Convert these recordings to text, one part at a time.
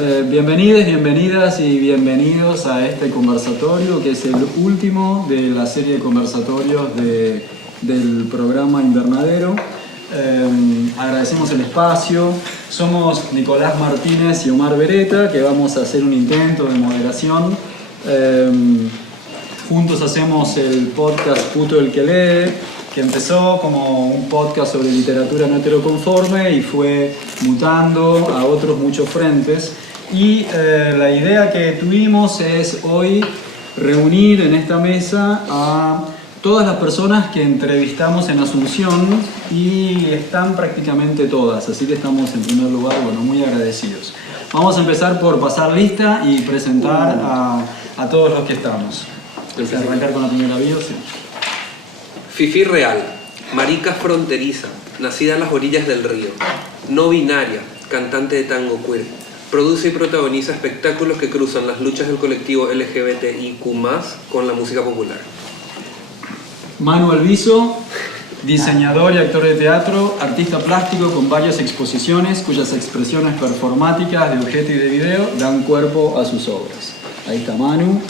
Bienvenidas, bienvenidas y bienvenidos a este conversatorio que es el último de la serie de conversatorios del programa Invernadero. Agradecemos el espacio. Somos Nicolás Martínez y Omar Beretta, que vamos a hacer un intento de moderación. Juntos hacemos el podcast Puto el que lee, que empezó como un podcast sobre literatura no heteroconforme y fue mutando a otros muchos frentes. Y la idea que tuvimos es hoy reunir en esta mesa a todas las personas que entrevistamos en Asunción, y están prácticamente todas, así que estamos en primer lugar, muy agradecidos. Vamos a empezar por pasar lista y presentar a todos los que estamos. Arrancar con la primera bio, sí. Fifi Real, marica fronteriza, nacida a las orillas del río, no binaria, cantante de tango queer, produce y protagoniza espectáculos que cruzan las luchas del colectivo LGBTIQ+, con la música popular. Manu Alviso, diseñador y actor de teatro, artista plástico con varias exposiciones cuyas expresiones performáticas de objeto y de video dan cuerpo a sus obras. Ahí está Manu.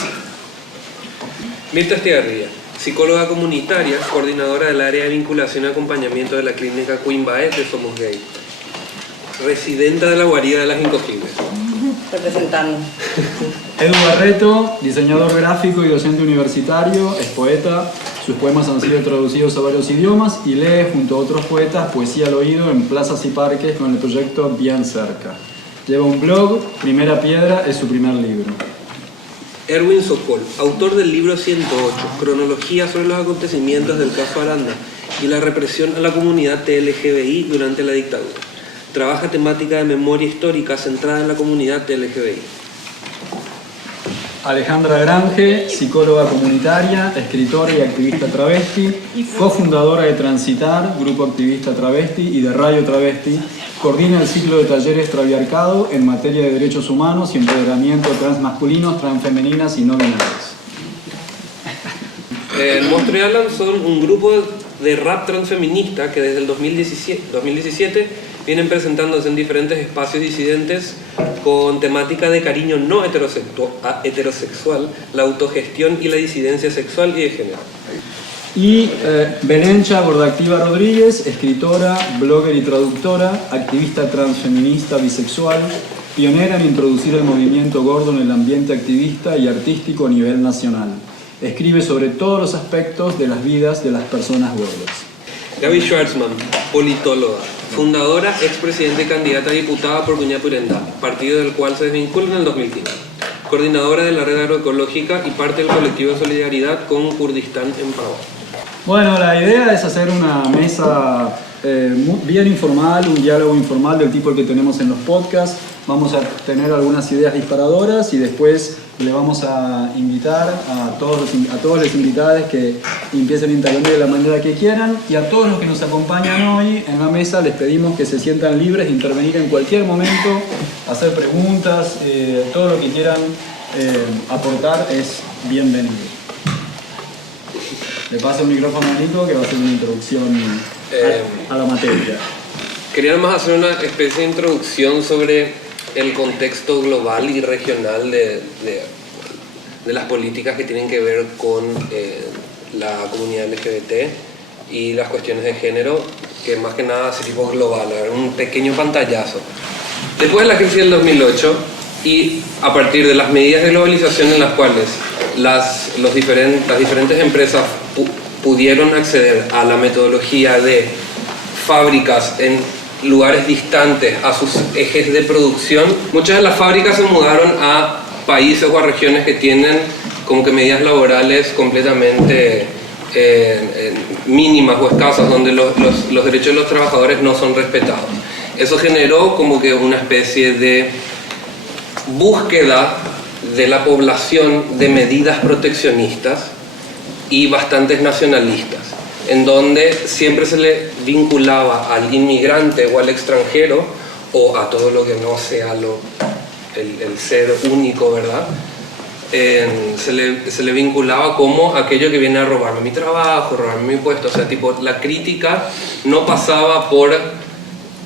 Mirta Estigarribia, psicóloga comunitaria, coordinadora del área de vinculación y acompañamiento de la clínica Queen Baez de Somos Gay. Residenta de la guarida de las incogibles. Representando. Edu Barreto, diseñador gráfico y docente universitario, es poeta. Sus poemas han sido traducidos a varios idiomas y lee junto a otros poetas poesía al oído en plazas y parques con el proyecto Bien Cerca. Lleva un blog, Primera Piedra es su primer libro. Erwin Sokol, autor del libro 108, cronología sobre los acontecimientos del caso Aranda y la represión a la comunidad LGBTI durante la dictadura. Trabaja temática de memoria histórica centrada en la comunidad LGBTI. Alejandra Grange, psicóloga comunitaria, escritora y activista travesti, cofundadora de Transitar, grupo activista travesti, y de Radio Travesti, coordina el ciclo de talleres Traviarcado en materia de derechos humanos y empoderamiento transmasculinos, transfemeninas y no binarias. Monstruo y Alan son un grupo de rap transfeminista que desde el 2017 vienen presentándose en diferentes espacios disidentes con temática de cariño no heterosexual, la autogestión y la disidencia sexual y de género. Y Belencha Gordactiva Rodríguez, escritora, blogger y traductora, activista transfeminista bisexual, pionera en introducir el movimiento gordo en el ambiente activista y artístico a nivel nacional. Escribe sobre todos los aspectos de las vidas de las personas gordas. Gaby Schwartzman, politóloga, fundadora, expresidenta y candidata a diputada por Puñapurendá, partido del cual se desvincula en el 2015. Coordinadora de la red agroecológica y parte del colectivo de solidaridad con Kurdistán en Paraguay. Bueno, la idea es hacer una mesa bien informal, un diálogo informal del tipo que tenemos en los podcasts. Vamos a tener algunas ideas disparadoras y después le vamos a invitar a todos los invitados que empiecen a intervenir de la manera que quieran, y a todos los que nos acompañan hoy en la mesa les pedimos que se sientan libres de intervenir en cualquier momento, hacer preguntas, todo lo que quieran aportar es bienvenido. Le paso el micrófono a Nico, que va a hacer una introducción a la materia. Quería más hacer una especie de introducción sobre el contexto global y regional de las políticas que tienen que ver con la comunidad LGBT y las cuestiones de género, que más que nada es tipo global, un pequeño pantallazo. Después de la crisis del 2008 y a partir de las medidas de globalización en las cuales las diferentes empresas pudieron acceder a la metodología de fábricas en lugares distantes a sus ejes de producción, muchas de las fábricas se mudaron a países o a regiones que tienen como que medidas laborales completamente mínimas o escasas, donde los derechos de los trabajadores no son respetados. Eso generó como que una especie de búsqueda de la población de medidas proteccionistas y bastantes nacionalistas, en donde siempre se le vinculaba al inmigrante o al extranjero o a todo lo que no sea el ser único, ¿verdad? Se le vinculaba como aquello que viene a robarme mi trabajo, robarme mi puesto. O sea, tipo, la crítica no pasaba por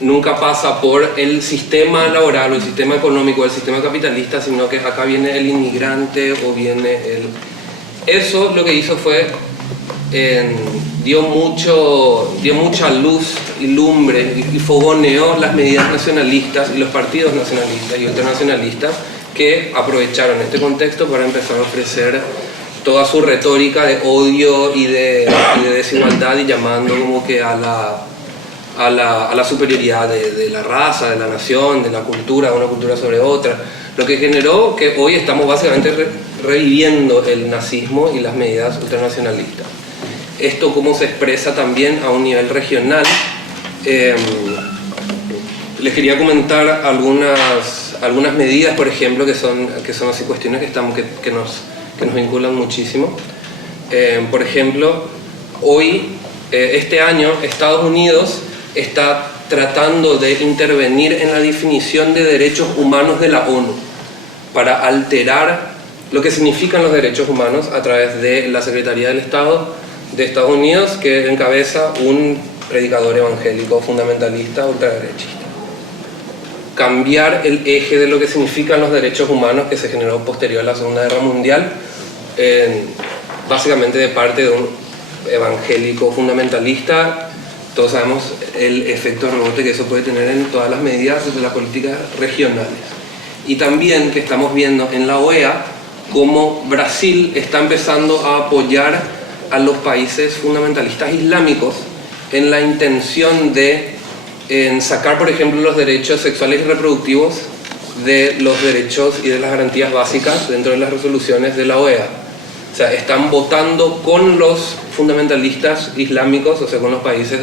nunca pasa por el sistema laboral o el sistema económico o el sistema capitalista, sino que acá viene el inmigrante o viene el... Eso lo que hizo fue, dio mucha luz y lumbre y fogoneó las medidas nacionalistas y los partidos nacionalistas y ultranacionalistas que aprovecharon este contexto para empezar a ofrecer toda su retórica de odio y de desigualdad y llamando como que a la superioridad de la raza, de la nación, de la cultura, de una cultura sobre otra, lo que generó que hoy estamos básicamente reviviendo el nazismo y las medidas ultranacionalistas. Esto cómo se expresa también a un nivel regional. Les quería comentar algunas medidas, por ejemplo, que son así cuestiones que nos vinculan muchísimo. Por ejemplo, hoy, este año, Estados Unidos está tratando de intervenir en la definición de derechos humanos de la ONU para alterar lo que significan los derechos humanos a través de la Secretaría del Estado de Estados Unidos, que encabeza un predicador evangélico fundamentalista ultraderechista. Cambiar el eje de lo que significan los derechos humanos que se generó posterior a la Segunda Guerra Mundial, básicamente de parte de un evangélico fundamentalista. Todos sabemos el efecto rebote que eso puede tener en todas las medidas de las políticas regionales. Y también que estamos viendo en la OEA cómo Brasil está empezando a apoyar a los países fundamentalistas islámicos en la intención de sacar, por ejemplo, los derechos sexuales y reproductivos de los derechos y de las garantías básicas dentro de las resoluciones de la OEA. O sea, están votando con los fundamentalistas islámicos, o sea, con los países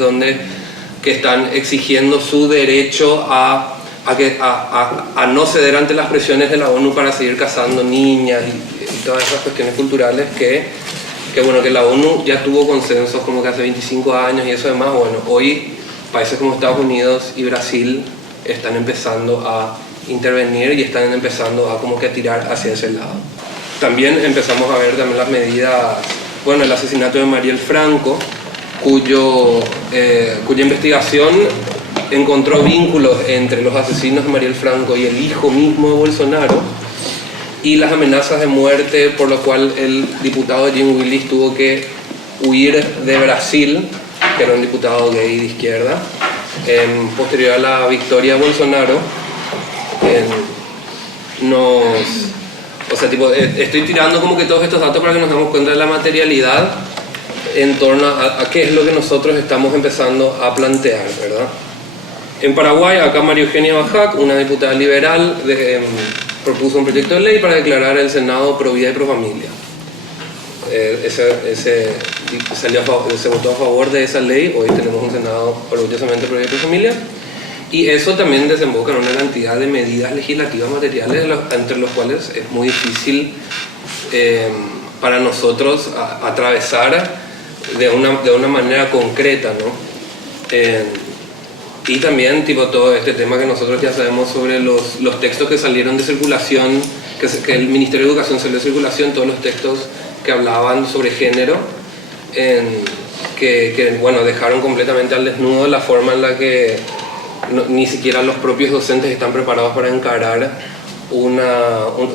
que están exigiendo su derecho a no ceder ante las presiones de la ONU para seguir cazando niñas y todas esas cuestiones culturales que la ONU ya tuvo consensos como que hace 25 años y eso además, hoy países como Estados Unidos y Brasil están empezando a intervenir y están empezando a como que a tirar hacia ese lado. También empezamos a ver también las medidas, el asesinato de Mariel Franco, cuya investigación encontró vínculos entre los asesinos de Mariel Franco y el hijo mismo de Bolsonaro, y las amenazas de muerte por lo cual el diputado Jim Willis tuvo que huir de Brasil, que era un diputado gay de izquierda, posterior a la victoria de Bolsonaro. Estoy tirando como que todos estos datos para que nos demos cuenta de la materialidad en torno a qué es lo que nosotros estamos empezando a plantear, ¿verdad? En Paraguay, acá María Eugenia Bajac, una diputada liberal, propuso un proyecto de ley para declarar el Senado pro vida y pro familia. Se votó a favor de esa ley. Hoy tenemos un Senado orgullosamente pro vida y pro familia, y eso también desemboca en una cantidad de medidas legislativas materiales entre los cuales es muy difícil para nosotros atravesar de una manera concreta, ¿no? Y también todo este tema que nosotros ya sabemos sobre los textos que salieron de circulación, que el Ministerio de Educación salió de circulación, todos los textos que hablaban sobre género, que dejaron completamente al desnudo la forma en la que ni siquiera los propios docentes están preparados para encarar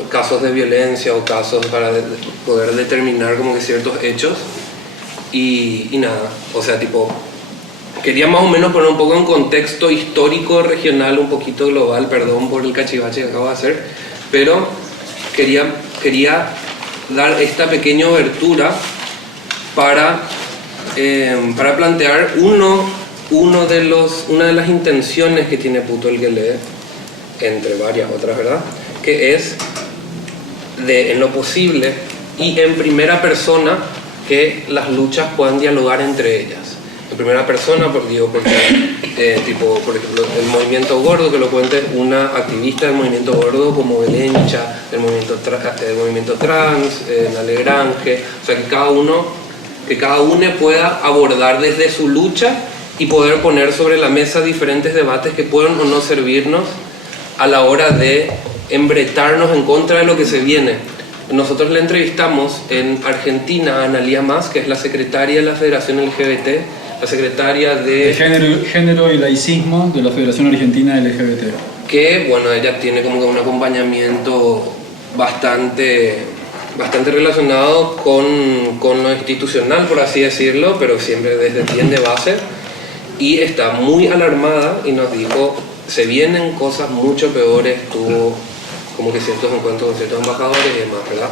casos de violencia o casos para poder determinar como que ciertos hechos. Y nada, quería más o menos poner un poco en contexto histórico, regional, un poquito global, perdón por el cachivache que acabo de hacer, pero quería dar esta pequeña abertura para plantear una de las intenciones que tiene Puto el Guelé, entre varias otras, ¿verdad? Que es en lo posible y en primera persona que las luchas puedan dialogar entre ellas. En primera persona, porque por ejemplo, el movimiento gordo, que lo cuente una activista del movimiento gordo como Belencha, del movimiento trans, Nale Grange, o sea, que cada uno pueda abordar desde su lucha y poder poner sobre la mesa diferentes debates que puedan o no servirnos a la hora de embretarnos en contra de lo que se viene. Nosotros le entrevistamos en Argentina a Analía Mas, que es la secretaria de la Federación LGBT la secretaria de género y laicismo de la Federación Argentina LGBT. Que, bueno, ella tiene como que un acompañamiento bastante relacionado con lo institucional, por así decirlo, pero siempre desde bien de base, y está muy alarmada y nos dijo, se vienen cosas mucho peores, tuvo como que ciertos encuentros con ciertos embajadores y demás, ¿verdad?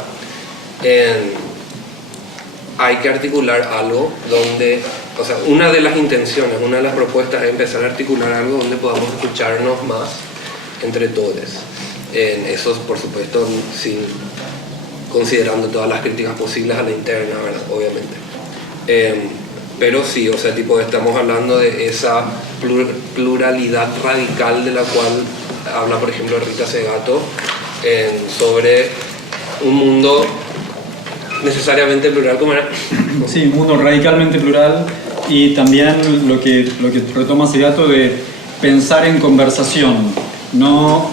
Hay que articular algo donde, o sea, una de las intenciones, una de las propuestas es empezar a articular algo donde podamos escucharnos más entre todos. Eso, por supuesto, sin considerando todas las críticas posibles a la interna, ¿verdad? Obviamente. Pero sí, o sea, tipo, estamos hablando de esa pluralidad radical de la cual habla, por ejemplo, Rita Segato, sobre un mundo necesariamente plural, como era. Sí, un mundo radicalmente plural, y también lo que retoma Segato de pensar en conversación, no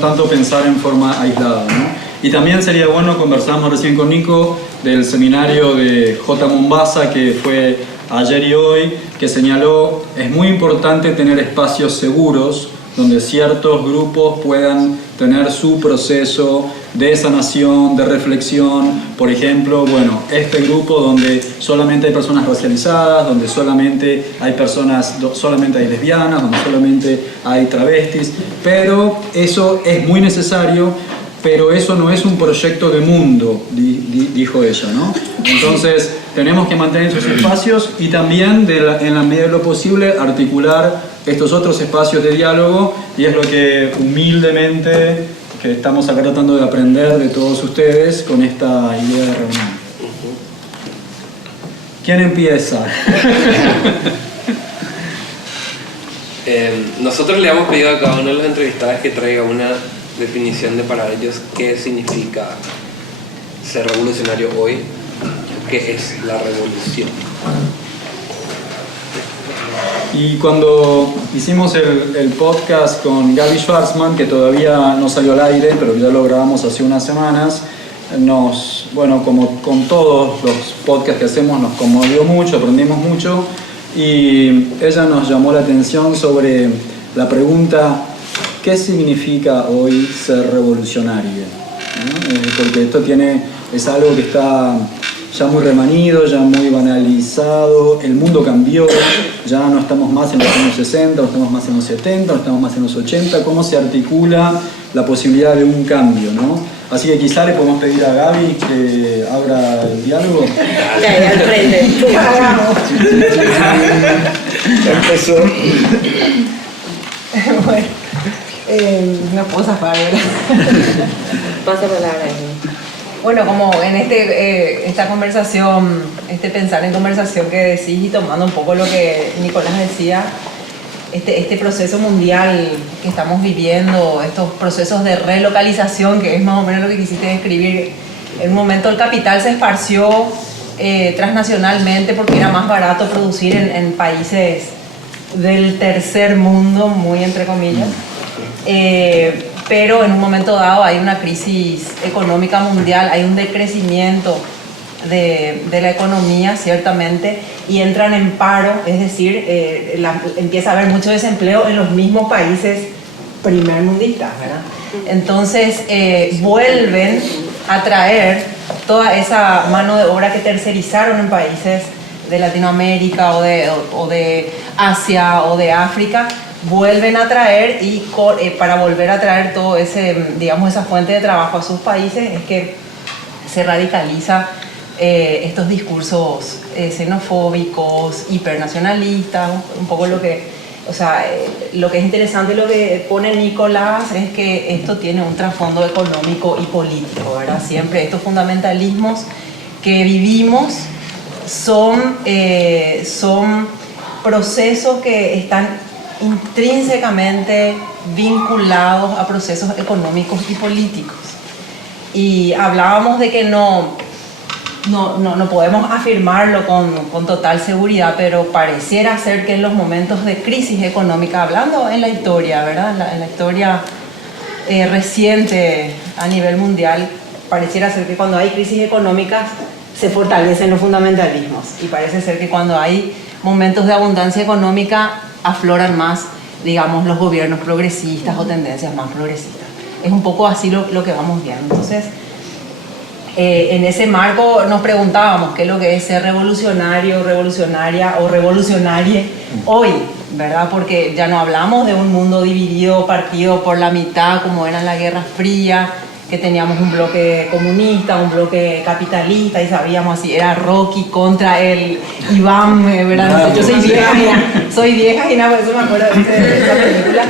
tanto pensar en forma aislada, ¿no? Y también sería bueno, conversamos recién con Nico del seminario de J. Mombasa que fue ayer y hoy, que señaló es muy importante tener espacios seguros donde ciertos grupos puedan tener su proceso de sanación, de reflexión. Por ejemplo, bueno, este grupo donde solamente hay personas racializadas, donde solamente hay solamente hay lesbianas, donde solamente hay travestis, pero eso es muy necesario, pero eso no es un proyecto de mundo, dijo ella, ¿no? Entonces, tenemos que mantener esos espacios y también, en la medida de lo posible, articular estos otros espacios de diálogo, y es lo que humildemente que estamos acá tratando de aprender de todos ustedes con esta idea de reunión. ¿Quién empieza? Nosotros le hemos pedido a cada uno de los entrevistados que traiga una definición de para ellos qué significa ser revolucionario hoy, qué es la revolución. Y cuando hicimos el podcast con Gaby Schwartzman, que todavía no salió al aire, pero ya lo grabamos hace unas semanas, bueno, como con todos los podcasts que hacemos, nos conmovió mucho, aprendimos mucho, y ella nos llamó la atención sobre la pregunta: ¿qué significa hoy ser revolucionario? ¿No? Porque esto es algo que está ya muy remanido, ya muy banalizado, el mundo cambió, ya no estamos más en los años 60, no estamos más en los 70, no estamos más en los 80, ¿cómo se articula la posibilidad de un cambio, ¿no? Así que quizá le podemos pedir a Gaby que abra el diálogo. Dale, al frente. Empezó. Bueno, no puedo zafar, ¿verdad? Pasa palabra. Bueno, como en esta conversación, pensar en conversación que decís, y tomando un poco lo que Nicolás decía, este proceso mundial que estamos viviendo, estos procesos de relocalización, que es más o menos lo que quisiste describir. En un momento el capital se esparció transnacionalmente porque era más barato producir en países del tercer mundo, muy entre comillas. Pero en un momento dado hay una crisis económica mundial, hay un decrecimiento de la economía, ciertamente, y entran en paro, es decir, empieza a haber mucho desempleo en los mismos países primermundistas, ¿verdad? Entonces vuelven a traer toda esa mano de obra que tercerizaron en países de Latinoamérica o de Asia o de África, vuelven a traer, y para volver a traer todo esa fuente de trabajo a sus países es que se radicaliza estos discursos xenofóbicos, hipernacionalistas, un poco lo que es interesante, lo que pone Nicolás, es que esto tiene un trasfondo económico y político, ¿verdad? Siempre estos fundamentalismos que vivimos son procesos que están intrínsecamente vinculados a procesos económicos y políticos. Y hablábamos de que no podemos afirmarlo con total seguridad, pero pareciera ser que en los momentos de crisis económica, hablando en la historia, ¿verdad? En la historia reciente a nivel mundial, pareciera ser que cuando hay crisis económicas se fortalecen los fundamentalismos. Y parece ser que cuando hay momentos de abundancia económica afloran más, digamos, los gobiernos progresistas o tendencias más progresistas. Es un poco así lo que vamos viendo. Entonces, en ese marco nos preguntábamos qué es lo que es ser revolucionario, revolucionaria o revolucionaria hoy, ¿verdad? Porque ya no hablamos de un mundo dividido, partido por la mitad, como era en la Guerra Fría, que teníamos un bloque comunista, un bloque capitalista, y sabíamos si era Rocky contra el Iván, ¿verdad? Yo soy vieja y nada, por eso me acuerdo de esa película,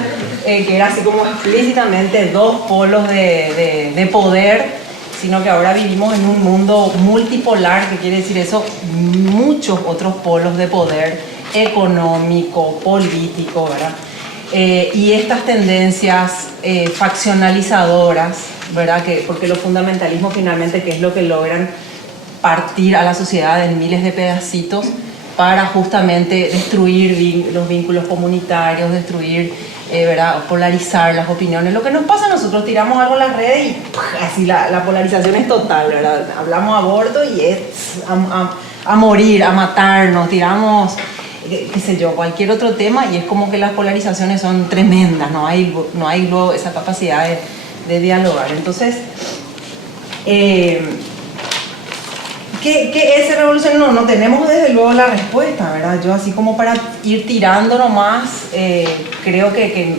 que era así como explícitamente dos polos de poder, sino que ahora vivimos en un mundo multipolar, que quiere decir eso, muchos otros polos de poder económico, político, ¿verdad? Y estas tendencias faccionalizadoras, ¿verdad? Porque los fundamentalismos finalmente, ¿qué es lo que logran? Partir a la sociedad en miles de pedacitos para justamente destruir los vínculos comunitarios, destruir, ¿verdad? Polarizar las opiniones. Lo que nos pasa, nosotros tiramos algo en las redes y así la polarización es total, ¿verdad? Hablamos aborto y es a morir, a matarnos, tiramos, qué sé yo, cualquier otro tema, y es como que las polarizaciones son tremendas, no hay luego esa capacidad de dialogar. Entonces, ¿qué es revolución? No tenemos desde luego la respuesta, ¿verdad? Yo así como para ir tirando nomás, creo que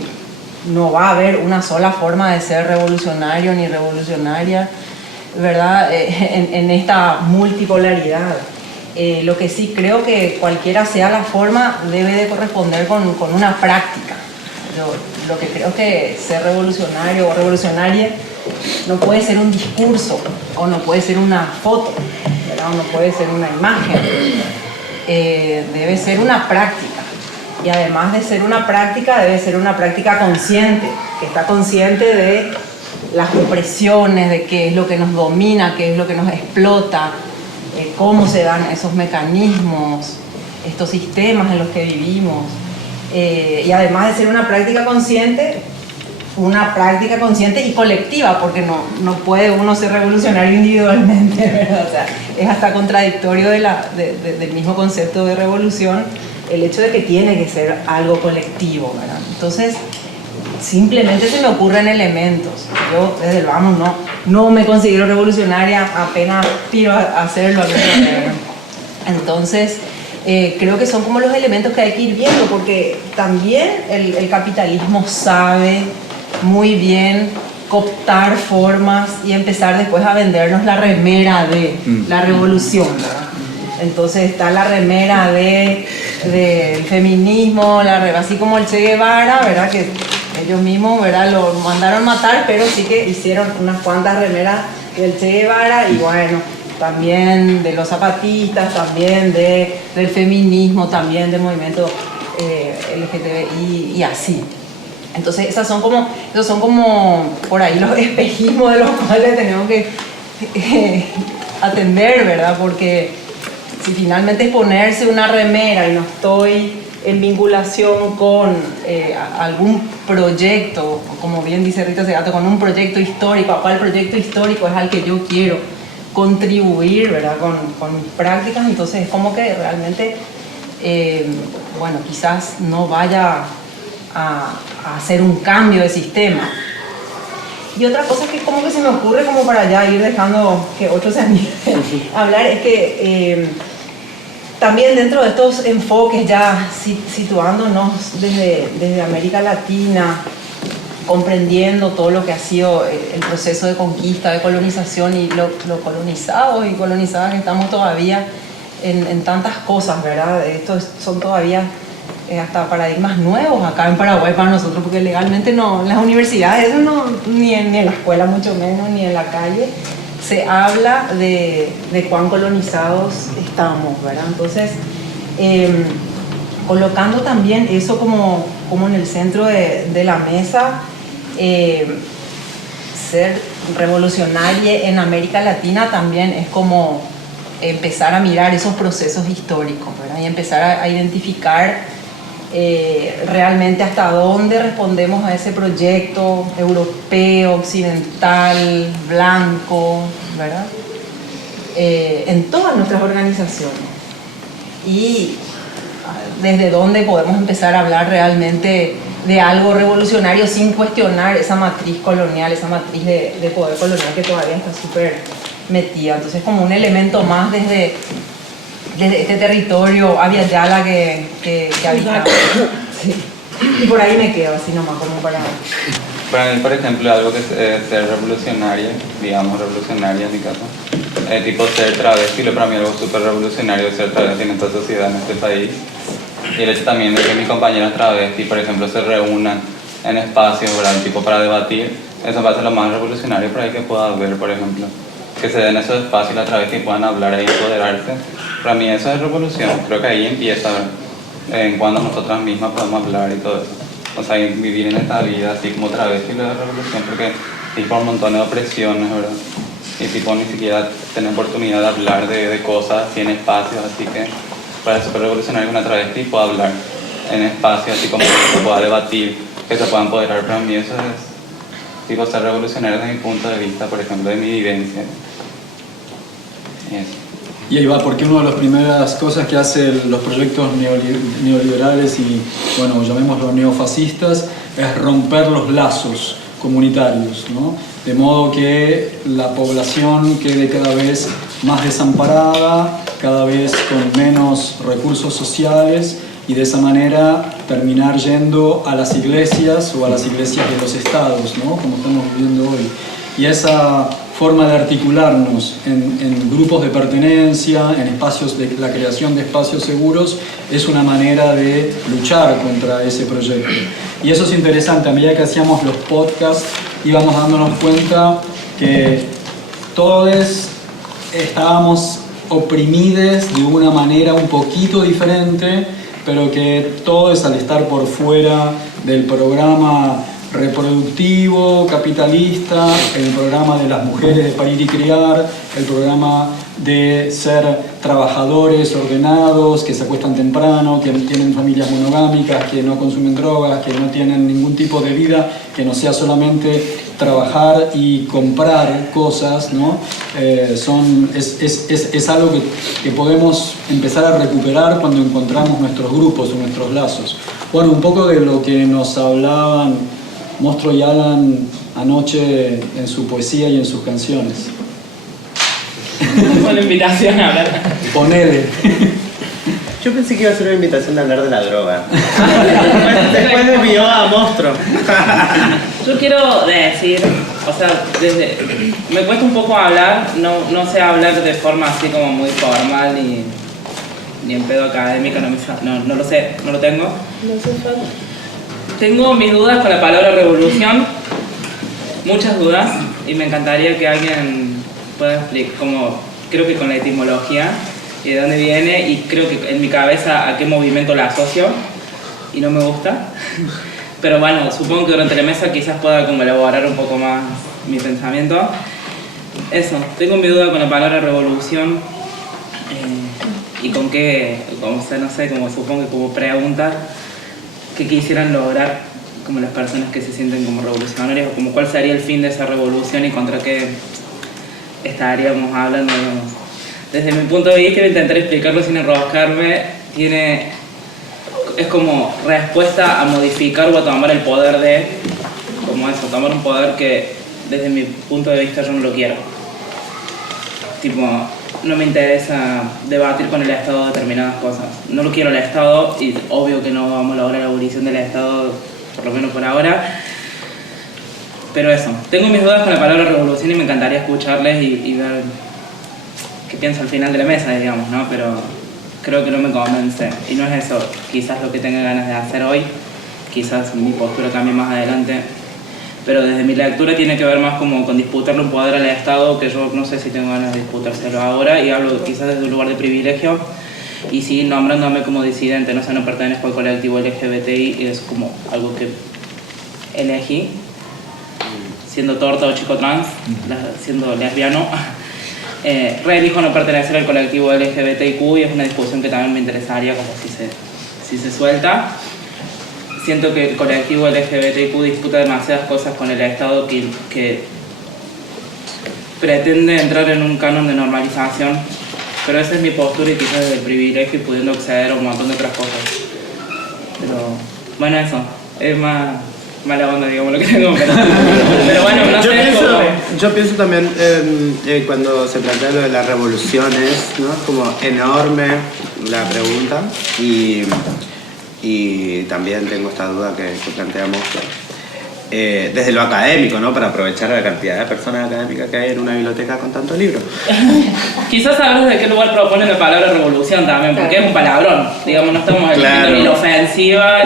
no va a haber una sola forma de ser revolucionario ni revolucionaria, ¿verdad? En esta multipolaridad. Lo que sí creo que cualquiera sea la forma debe de corresponder con una práctica. Lo que creo que ser revolucionario o revolucionaria no puede ser un discurso o no puede ser una foto, ¿verdad? O no puede ser una imagen. Debe ser una práctica. Y además de ser una práctica, debe ser una práctica consciente, que está consciente de las opresiones, de qué es lo que nos domina, qué es lo que nos explota, cómo se dan esos mecanismos, estos sistemas en los que vivimos. Y además de ser una práctica consciente y colectiva, porque no puede uno ser revolucionario individualmente, ¿verdad? O sea, es hasta contradictorio del mismo concepto de revolución el hecho de que tiene que ser algo colectivo, ¿verdad? Entonces, simplemente se me ocurren elementos. Yo desde el vamos no me considero revolucionaria, apenas tiro a hacerlo. Entonces, creo que son como los elementos que hay que ir viendo, porque también el capitalismo sabe muy bien cooptar formas y empezar después a vendernos la remera de la revolución, ¿verdad? Entonces está la remera del feminismo, así como el Che Guevara, ¿verdad? Que ellos mismos, ¿verdad? Lo mandaron matar, pero sí que hicieron unas cuantas remeras del Che Guevara, y bueno, también de los zapatistas, también del feminismo, también del movimiento LGTBI y así. Entonces esos son como por ahí los espejismos de los cuales tenemos que atender, ¿verdad? Porque si finalmente es ponerse una remera y no estoy en vinculación con algún proyecto, como bien dice Rita Segato, con un proyecto histórico, ¿a cuál proyecto histórico es al que yo quiero contribuir, ¿verdad? Con mis prácticas? Entonces es como que realmente, bueno, quizás no vaya a hacer un cambio de sistema. Y otra cosa que como que se me ocurre, como para ya ir dejando que otros se animen a hablar, es que también dentro de estos enfoques, ya situándonos desde América Latina, comprendiendo todo lo que ha sido el proceso de conquista, de colonización, y lo colonizados y colonizadas que estamos todavía en tantas cosas, ¿verdad? Estos son todavía hasta paradigmas nuevos acá en Paraguay para nosotros, porque legalmente no, en las universidades, eso no, ni en la escuela mucho menos, ni en la calle, se habla de cuán colonizados estamos, ¿verdad? Entonces, colocando también eso como en el centro de la mesa, ser revolucionaria en América Latina también es como empezar a mirar esos procesos históricos, ¿verdad? Y empezar a identificar realmente hasta dónde respondemos a ese proyecto europeo, occidental, blanco, ¿verdad? en todas nuestras organizaciones. Y desde dónde podemos empezar a hablar realmente de algo revolucionario sin cuestionar esa matriz colonial, esa matriz de poder colonial que todavía está súper metida. Entonces, como un elemento más desde este territorio Abya Yala que habitamos. Sí. Y por ahí me quedo, así nomás, como para... Para mí, por ejemplo, algo que es ser revolucionaria, digamos revolucionaria en mi caso, tipo ser travesti, para mí algo súper revolucionario ser travesti en esta sociedad, en este país. Y el hecho también de que mis compañeras travesti, por ejemplo, se reúnan en espacios, ¿verdad? Tipo para debatir, eso va a ser lo más revolucionario por ahí que pueda haber, por ejemplo. Que se den esos espacios a través que puedan hablar e empoderarse. Para mí eso es revolución, creo que ahí empieza, en cuando nosotras mismas podemos hablar y todo eso. O sea, vivir en esta vida así como travesti lo de revolución, porque tipo un montón de opresiones, ¿verdad? Y tipo ni siquiera tener oportunidad de hablar de cosas así en espacios, así que para el super revolucionario que una travesti pueda hablar en espacios así como que se pueda debatir, que se pueda empoderar. Para mí eso es tipo ser revolucionario desde mi punto de vista, por ejemplo, de mi vivencia. Eso. Y ahí va, porque una de las primeras cosas que hacen los proyectos neoliberales y, bueno, llamémoslo neofascistas, es romper los lazos comunitarios, ¿no? De modo que la población quede cada vez más desamparada, cada vez con menos recursos sociales y de esa manera terminar yendo a las iglesias o a las iglesias de los estados, ¿no? Como estamos viviendo hoy. Y esa forma de articularnos en grupos de pertenencia, en espacios de la creación de espacios seguros, es una manera de luchar contra ese proyecto. Y eso es interesante, a medida que hacíamos los podcasts íbamos dándonos cuenta que todos estábamos oprimidos de una manera un poquito diferente, pero que todos al estar por fuera del programa reproductivo, capitalista, el programa de las mujeres de parir y criar, el programa de ser trabajadores ordenados, que se acuestan temprano, que tienen familias monogámicas, que no consumen drogas, que no tienen ningún tipo de vida que no sea solamente trabajar y comprar cosas, ¿no? Es algo que podemos empezar a recuperar cuando encontramos nuestros grupos o nuestros lazos. Bueno, un poco de lo que nos hablaban Mostro y Alan anoche en su poesía y en sus canciones. Fue la invitación a hablar. Ponele. Yo pensé que iba a ser una invitación a hablar de la droga. Después vio a Monstruo. Yo quiero decir, o sea, me cuesta un poco hablar, no sé hablar de forma así como muy formal ni en pedo académico, no lo sé, no lo tengo. No hace falta. Tengo mis dudas con la palabra revolución, muchas dudas, y me encantaría que alguien pueda explicar, como creo que con la etimología y de dónde viene, y creo que en mi cabeza a qué movimiento la asocio, y no me gusta. Pero bueno, supongo que durante la mesa quizás pueda como elaborar un poco más mi pensamiento. Eso, tengo mi duda con la palabra revolución y con qué, como, no sé, como supongo que como pregunta, qué quisieran lograr como las personas que se sienten como revolucionarias, o como cuál sería el fin de esa revolución y contra qué estaríamos hablando. Desde mi punto de vista, intentaré explicarlo sin enroscarme, es como respuesta a modificar o a tomar el poder de, como eso, tomar un poder que desde mi punto de vista yo no lo quiero. Tipo, no me interesa debatir con el Estado determinadas cosas. No lo quiero el Estado y obvio que no vamos a lograr la abolición del Estado, por lo menos por ahora. Pero eso, tengo mis dudas con la palabra revolución y me encantaría escucharles y ver qué pienso al final de la mesa, digamos, ¿no? Pero creo que no me convence. Y no es eso, quizás lo que tenga ganas de hacer hoy, quizás mi postura cambie más adelante. Pero desde mi lectura tiene que ver más como con disputarle un poder al Estado, que yo no sé si tengo ganas de disputárselo ahora, y hablo quizás desde un lugar de privilegio, y sí nombrándome como disidente, no sé, no pertenezco al colectivo LGBTI, y es como algo que elegí, siendo torta o chico trans, siendo lesbiano, reelijo no pertenecer al colectivo LGBTIQ, y es una discusión que también me interesaría como si se suelta. Siento que el colectivo LGBTIQ disputa demasiadas cosas con el Estado que pretende entrar en un canon de normalización, pero esa es mi postura y quizás desde el privilegio y pudiendo acceder a un montón de otras cosas. Pero bueno, eso, es más mala onda, digamos, lo que tengo, pero bueno, no sé. Yo pienso también cuando se plantea lo de las revoluciones, ¿no? Como enorme la pregunta y también tengo esta duda que planteamos desde lo académico, ¿no? Para aprovechar la cantidad de personas académicas que hay en una biblioteca con tantos libros. Quizás sabrás de qué lugar proponen la palabra revolución también, porque es un palabrón, digamos, no estamos eligiendo ni la ofensiva,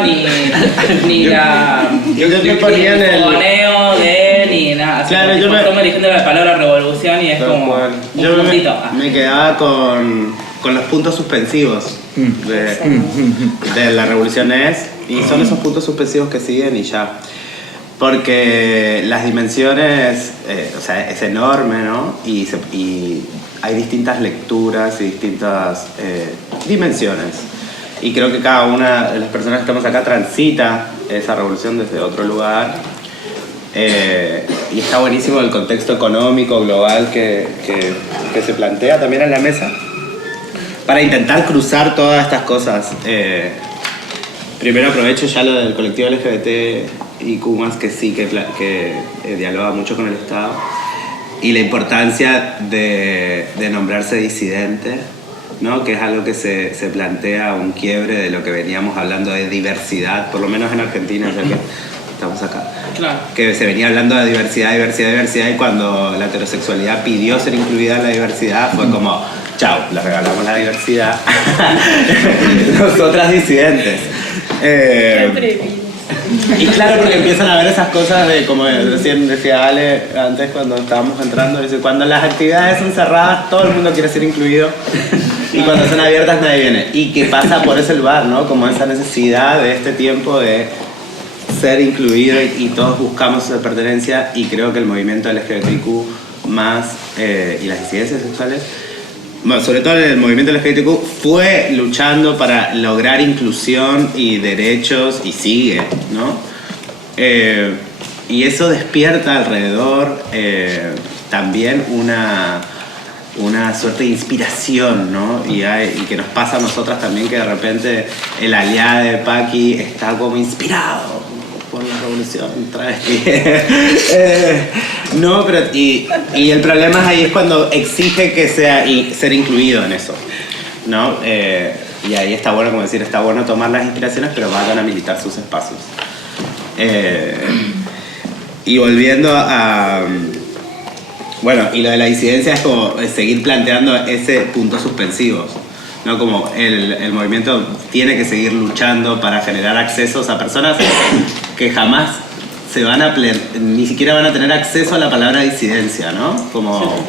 ni la... Yo me ponía en el... foneo de, ni nada. Claro, yo estamos eligiendo la palabra revolución y es como yo un puntito. me quedaba con los puntos suspensivos de la revolución y son esos puntos suspensivos que siguen y ya. Porque las dimensiones, o sea, es enorme, ¿no? Y hay distintas lecturas y distintas dimensiones. Y creo que cada una de las personas que estamos acá transita esa revolución desde otro lugar. Y está buenísimo el contexto económico global que se plantea también en la mesa para intentar cruzar todas estas cosas. Primero aprovecho ya lo del colectivo LGBTIQ+, que sí, que dialoga mucho con el Estado, y la importancia de nombrarse disidente, ¿no? Que es algo que se plantea un quiebre de lo que veníamos hablando de diversidad, por lo menos en Argentina, ya que estamos acá. Claro. Que se venía hablando de diversidad, y cuando la heterosexualidad pidió ser incluida en la diversidad, fue como, chao, le regalamos la diversidad. Nosotras disidentes. Y claro, porque empiezan a ver esas cosas de, como recién decía Ale antes cuando estábamos entrando, dice, cuando las actividades son cerradas todo el mundo quiere ser incluido y cuando son abiertas nadie viene. Y que pasa por ese lugar, ¿no? Como esa necesidad de este tiempo de ser incluido y todos buscamos esa pertenencia, y creo que el movimiento LGBTQ y las disidencias sexuales, bueno, sobre todo el movimiento LGBTQ, fue luchando para lograr inclusión y derechos, y sigue, ¿no? Y eso despierta alrededor también una suerte de inspiración, ¿no? Y que nos pasa a nosotras también, que de repente el aliado de Paqui está como inspirado por la revolución travesti. No, pero y el problema ahí es cuando exige que sea ser incluido en eso, ¿no? Y ahí está bueno, como decir, está bueno tomar las inspiraciones, pero vayan a militar sus espacios. Y volviendo a... Bueno, y lo de la disidencia es como seguir planteando ese punto suspensivo, ¿no? Como el movimiento tiene que seguir luchando para generar accesos a personas que jamás ni siquiera van a tener acceso a la palabra disidencia, ¿no? Como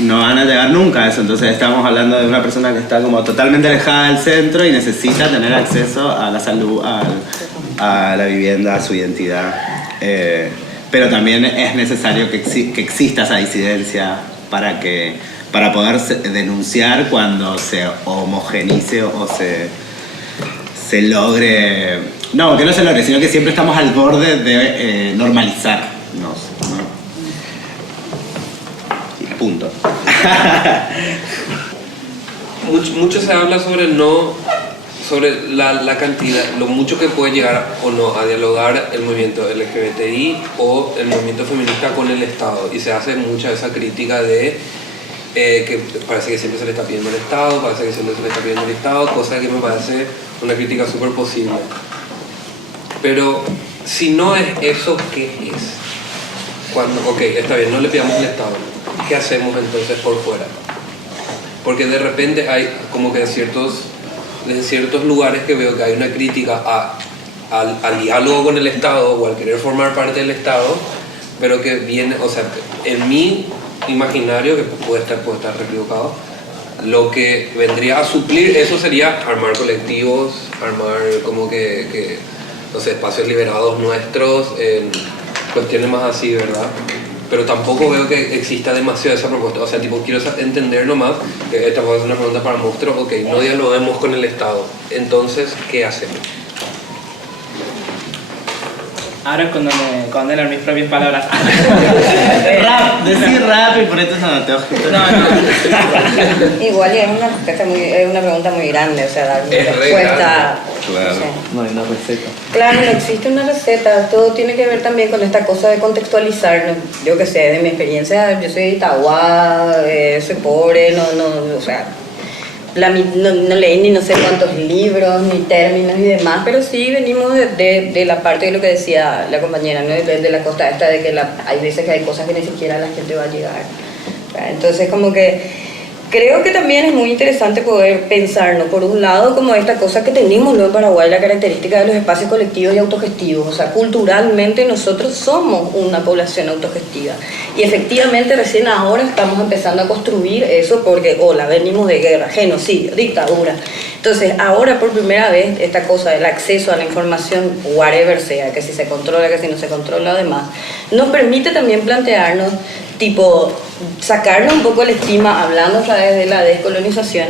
no van a llegar nunca a eso. Entonces estamos hablando de una persona que está como totalmente alejada del centro y necesita tener acceso a la salud, a la vivienda, a su identidad. Pero también es necesario que exista esa disidencia para poder denunciar cuando se homogenice o se logre... No, que no se logre, sino que siempre estamos al borde de normalizarnos, ¿no? Y punto. Mucho se habla sobre la cantidad, lo mucho que puede llegar o no a dialogar el movimiento LGBTI o el movimiento feminista con el Estado, y se hace mucha esa crítica de que parece que siempre se le está pidiendo al Estado, cosa que me parece una crítica súper posible. Pero si no es eso, ¿qué es? Ok, está bien, no le pidamos al Estado, ¿qué hacemos entonces por fuera? Porque de repente hay como que desde ciertos lugares que veo que hay una crítica al diálogo con el Estado o al querer formar parte del Estado, pero que viene, o sea, en mi imaginario, que puede estar equivocado, lo que vendría a suplir eso sería armar colectivos, armar como que no sé, espacios liberados nuestros, cuestiones más así, ¿verdad? Pero tampoco veo que exista demasiado esa propuesta. O sea, tipo, quiero entender nomás que esta puede ser una pregunta para monstruos. Ok, no dialoguemos con el Estado. Entonces, ¿qué hacemos? Ahora es cuando me condenan mis propias palabras. Rap, decir rap y por eso no te ojito. No. Igual es una pregunta muy grande, o sea, dar una Es re respuesta. grande. Claro. o sea, No hay una receta. Claro, no existe una receta, todo tiene que ver también con esta cosa de contextualizar. Yo que sé, de mi experiencia, yo soy de Itagua, soy pobre, o sea, no leí ni no sé cuántos libros, ni términos y demás, pero sí venimos de la parte de lo que decía la compañera, ¿no? de la costa esta, de que hay veces que hay cosas que ni siquiera la gente va a llegar. Entonces, como que creo que también es muy interesante poder pensarnos, por un lado, como esta cosa que tenemos luego en Paraguay, la característica de los espacios colectivos y autogestivos. O sea, culturalmente nosotros somos una población autogestiva. Y efectivamente recién ahora estamos empezando a construir eso porque, venimos de guerra, genocidio, dictadura. Entonces, ahora por primera vez, esta cosa del acceso a la información, whatever sea, que si se controla, que si no se controla, además, nos permite también plantearnos, tipo, sacarnos un poco la estima, hablando a través de la descolonización,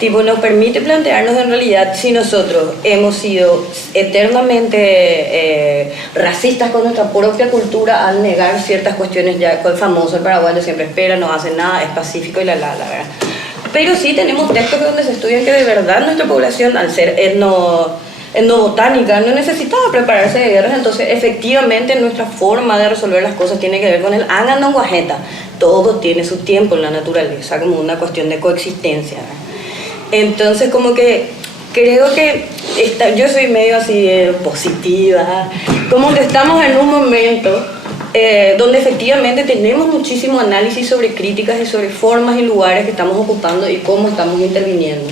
tipo, nos permite plantearnos en realidad si nosotros hemos sido eternamente racistas con nuestra propia cultura al negar ciertas cuestiones. Ya el famoso, el paraguayo siempre espera, no hace nada, es pacífico y ¿verdad? Pero sí tenemos textos donde se estudian que de verdad nuestra población, al ser etnobotánica, no necesitaba prepararse de guerras. Entonces efectivamente nuestra forma de resolver las cosas tiene que ver con el ángano guajeta. Todo tiene su tiempo en la naturaleza, como una cuestión de coexistencia. Entonces, como que creo que yo soy medio así positiva, como que estamos en un momento donde efectivamente tenemos muchísimo análisis sobre críticas y sobre formas y lugares que estamos ocupando y cómo estamos interviniendo.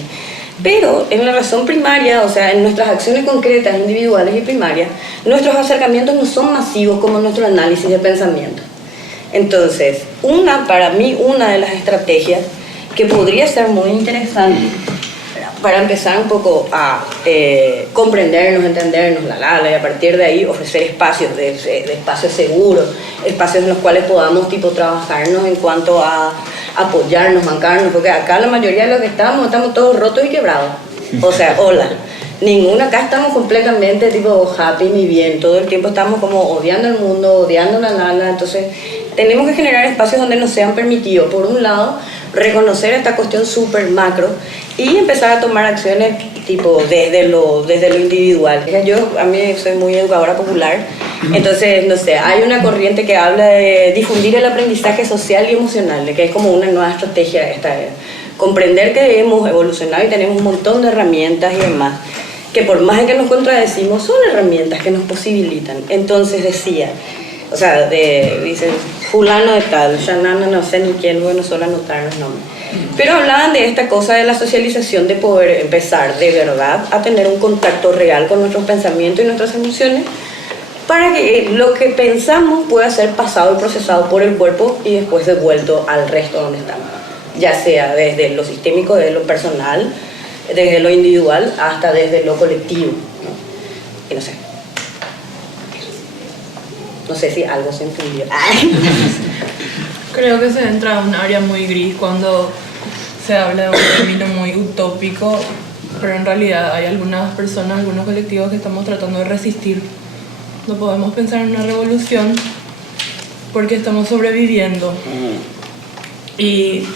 Pero en la razón primaria, o sea, en nuestras acciones concretas, individuales y primarias, nuestros acercamientos no son masivos como nuestro análisis de pensamiento. Entonces, para mí, una de las estrategias que podría ser muy interesante para empezar un poco a comprendernos, entendernos, y a partir de ahí ofrecer espacios, de espacios seguros, espacios en los cuales podamos tipo trabajarnos en cuanto a apoyarnos, bancarnos, porque acá la mayoría de los que estamos todos rotos y quebrados. O sea, acá estamos completamente tipo happy ni bien, todo el tiempo estamos como odiando el mundo, odiando la nana. Entonces tenemos que generar espacios donde nos sean permitidos, por un lado, reconocer esta cuestión súper macro y empezar a tomar acciones tipo desde lo individual. A mí soy muy educadora popular, entonces, no sé, hay una corriente que habla de difundir el aprendizaje social y emocional, de que es como una nueva estrategia comprender que hemos evolucionado y tenemos un montón de herramientas y demás, que por más de que nos contradecimos, son herramientas que nos posibilitan. Entonces decía, o sea, dice fulano de tal, Shanana, no sé ni quién, bueno, solo anotar los nombres. Pero hablaban de esta cosa de la socialización, de poder empezar de verdad a tener un contacto real con nuestros pensamientos y nuestras emociones, para que lo que pensamos pueda ser pasado y procesado por el cuerpo y después devuelto al resto donde estamos. Ya sea desde lo sistémico, desde lo personal, desde lo individual, hasta desde lo colectivo, ¿no? Y no sé. No sé si algo se entendió. Creo que se entra en un área muy gris cuando se habla de un término muy utópico, pero en realidad hay algunas personas, algunos colectivos que estamos tratando de resistir. No podemos pensar en una revolución porque estamos sobreviviendo. Y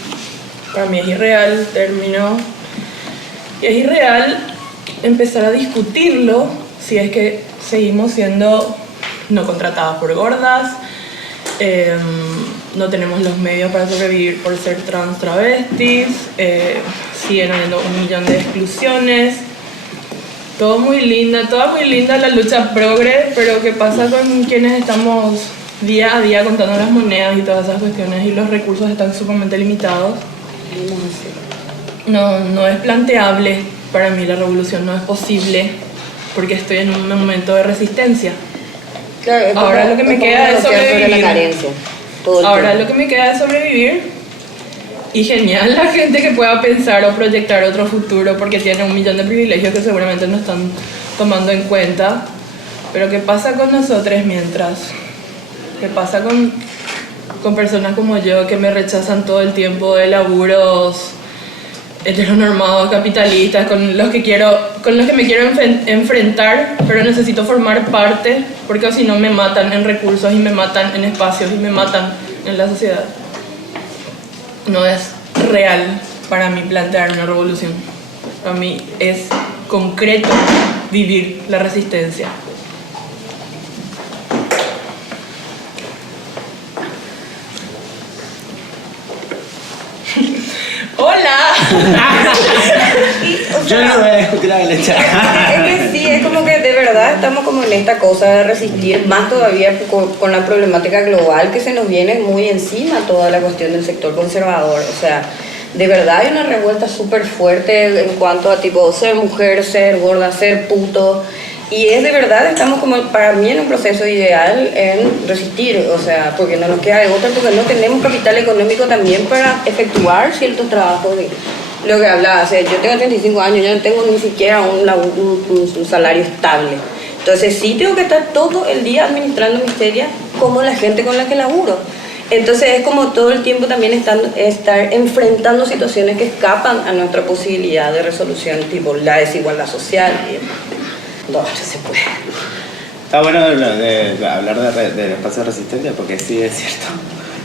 para mí es irreal el término. Y es irreal empezar a discutirlo si es que seguimos siendo no contratadas por gordas, no tenemos los medios para sobrevivir por ser trans, travestis, siguen habiendo 1 millón de exclusiones. Toda muy linda la lucha progre, pero ¿qué pasa con quienes estamos día a día contando las monedas y todas esas cuestiones y los recursos están sumamente limitados? No es planteable para mí, la revolución no es posible porque estoy en un momento de resistencia. Claro, ahora lo que me queda es sobrevivir. La carencia, ahora lo que me queda es sobrevivir. Y genial la gente que pueda pensar o proyectar otro futuro porque tiene 1 millón de privilegios que seguramente no están tomando en cuenta. Pero ¿qué pasa con nosotros mientras? ¿Qué pasa con personas como yo que me rechazan todo el tiempo de laburos heteronormados, capitalistas, con los que me quiero enfrentar, pero necesito formar parte, porque si no me matan en recursos y me matan en espacios y me matan en la sociedad. No es real para mí plantear una revolución. Para mí es concreto vivir la resistencia. ¡Hola! Yo no voy a discutir a Es que sí, es como que de verdad estamos como en esta cosa de resistir, más todavía con la problemática global que se nos viene muy encima toda la cuestión del sector conservador. O sea, de verdad hay una revuelta súper fuerte en cuanto a tipo ser mujer, ser gorda, ser puto. Y es de verdad, estamos como para mí en un proceso ideal en resistir, o sea, porque no nos queda de otra, porque no tenemos capital económico también para efectuar ciertos trabajos de lo que hablaba. O sea, yo tengo 35 años, yo no tengo ni siquiera un salario estable. Entonces sí tengo que estar todo el día administrando miseria como la gente con la que laburo. Entonces es como todo el tiempo también estar enfrentando situaciones que escapan a nuestra posibilidad de resolución, tipo la desigualdad social y no se puede. Está bueno de hablar del espacio de resistencia, porque sí es cierto,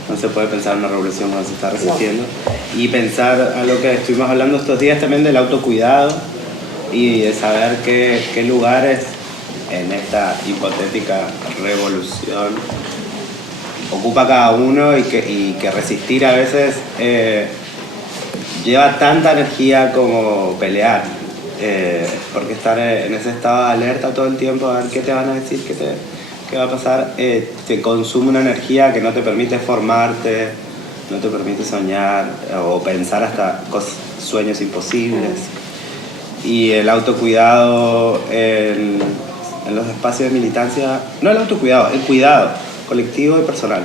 no se puede pensar en una revolución cuando se está resistiendo. No. Y pensar a lo que estuvimos hablando estos días también del autocuidado y de saber qué lugares en esta hipotética revolución ocupa cada uno y que resistir a veces lleva tanta energía como pelear. Porque estar en ese estado de alerta todo el tiempo a ver qué te van a decir, qué va a pasar, te consume una energía que no te permite formarte, no te permite soñar o pensar hasta sueños imposibles. Y el autocuidado en los espacios de militancia, no el autocuidado, el cuidado colectivo y personal,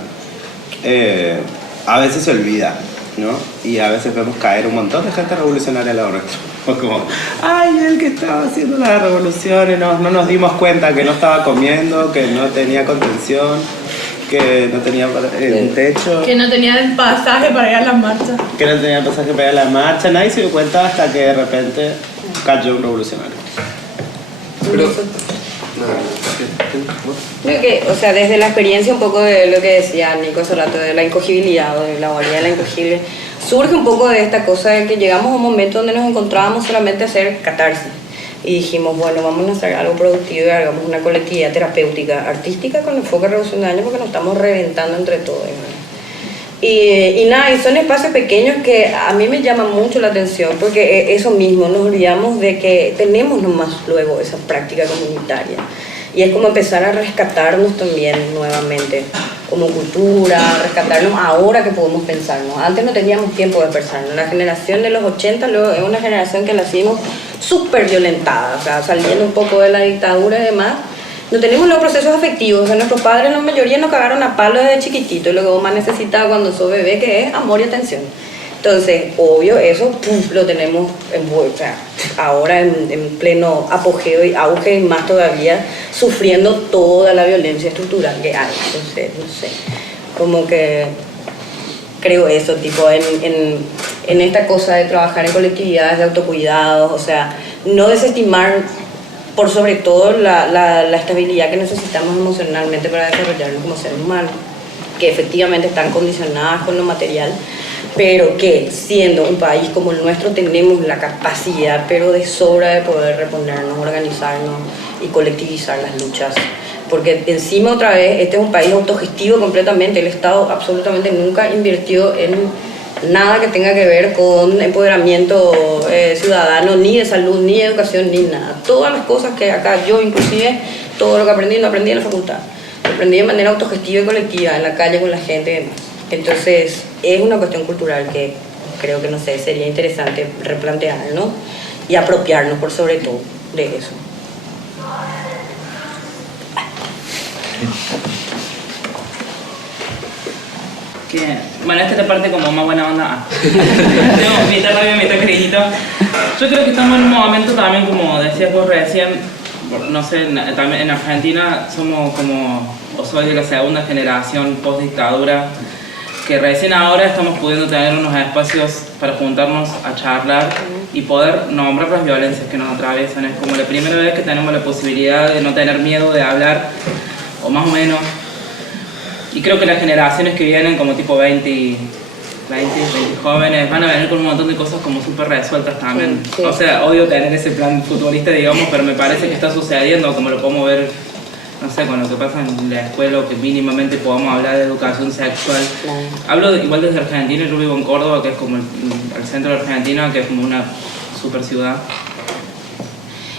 a veces se olvida, ¿no? Y a veces vemos caer un montón de gente revolucionaria al lado nuestro. Como, ay, el que estaba haciendo la revolución y no nos dimos cuenta que no estaba comiendo, que no tenía contención, que no tenía un techo, que no tenía el pasaje para ir a la marcha. Que no tenía el pasaje para ir a la marcha. Nadie se dio cuenta hasta que de repente cayó un revolucionario. Pero, creo que, o sea, desde la experiencia un poco de lo que decía Nico hace rato, de la incogibilidad o de la valía de la incogible, surge un poco de esta cosa de que llegamos a un momento donde nos encontrábamos solamente a hacer catarsis y dijimos, bueno, vamos a hacer algo productivo y hagamos una colectividad terapéutica, artística con enfoque revolucionario porque nos estamos reventando entre todos. Y nada, y son espacios pequeños que a mí me llaman mucho la atención porque eso mismo, nos olvidamos de que tenemos nomás luego esa práctica comunitaria. Y es como empezar a rescatarnos también nuevamente como cultura, rescatarnos ahora que podemos pensarnos. Antes no teníamos tiempo de pensarnos. La generación de los 80 luego es una generación que la hicimos súper violentada, o sea, saliendo un poco de la dictadura y demás. No tenemos los procesos afectivos, o sea, nuestros padres la mayoría nos cagaron a palo desde chiquitito y lo que vos más necesitas cuando sos bebé, que es amor y atención. Entonces, obvio, eso lo tenemos o sea, ahora en pleno apogeo y auge, y más todavía, sufriendo toda la violencia estructural que hay. Entonces, no sé, como que creo eso, tipo, en esta cosa de trabajar en colectividades de autocuidados, o sea, no desestimar por sobre todo la estabilidad que necesitamos emocionalmente para desarrollarnos como seres humanos, que efectivamente están condicionadas con lo material, pero que siendo un país como el nuestro tenemos la capacidad, pero de sobra, de poder reponernos, organizarnos y colectivizar las luchas. Porque encima otra vez, este es un país autogestivo completamente, el Estado absolutamente nunca invirtió en nada que tenga que ver con empoderamiento ciudadano, ni de salud, ni de educación, ni nada. Todas las cosas que acá yo inclusive, todo lo que aprendí, no aprendí en la facultad. Lo aprendí de manera autogestiva y colectiva, en la calle con la gente y demás. Entonces, es una cuestión cultural que creo que, no sé, sería interesante replantear, ¿no? Y apropiarnos por sobre todo de eso. Que, bueno, esta es la parte como más buena onda. Tengo mitad rabia, mitad cariñito. Yo creo que estamos en un momento también, como decías vos recién, no sé, también en Argentina somos como, o soy de la segunda generación post-dictadura, que recién ahora estamos pudiendo tener unos espacios para juntarnos a charlar y poder nombrar las violencias que nos atraviesan. Es como la primera vez que tenemos la posibilidad de no tener miedo de hablar, o más o menos. Y creo que las generaciones que vienen, como tipo 20 jóvenes, van a venir con un montón de cosas como súper resueltas también. Sí. O sea, odio tener ese plan futurista, digamos, pero me parece que está sucediendo, como lo podemos ver, no sé, con lo que pasa en la escuela, o que mínimamente podamos hablar de educación sexual. Claro. Hablo igual desde Argentina, yo vivo en Córdoba, que es como el centro de Argentina, que es como una super ciudad.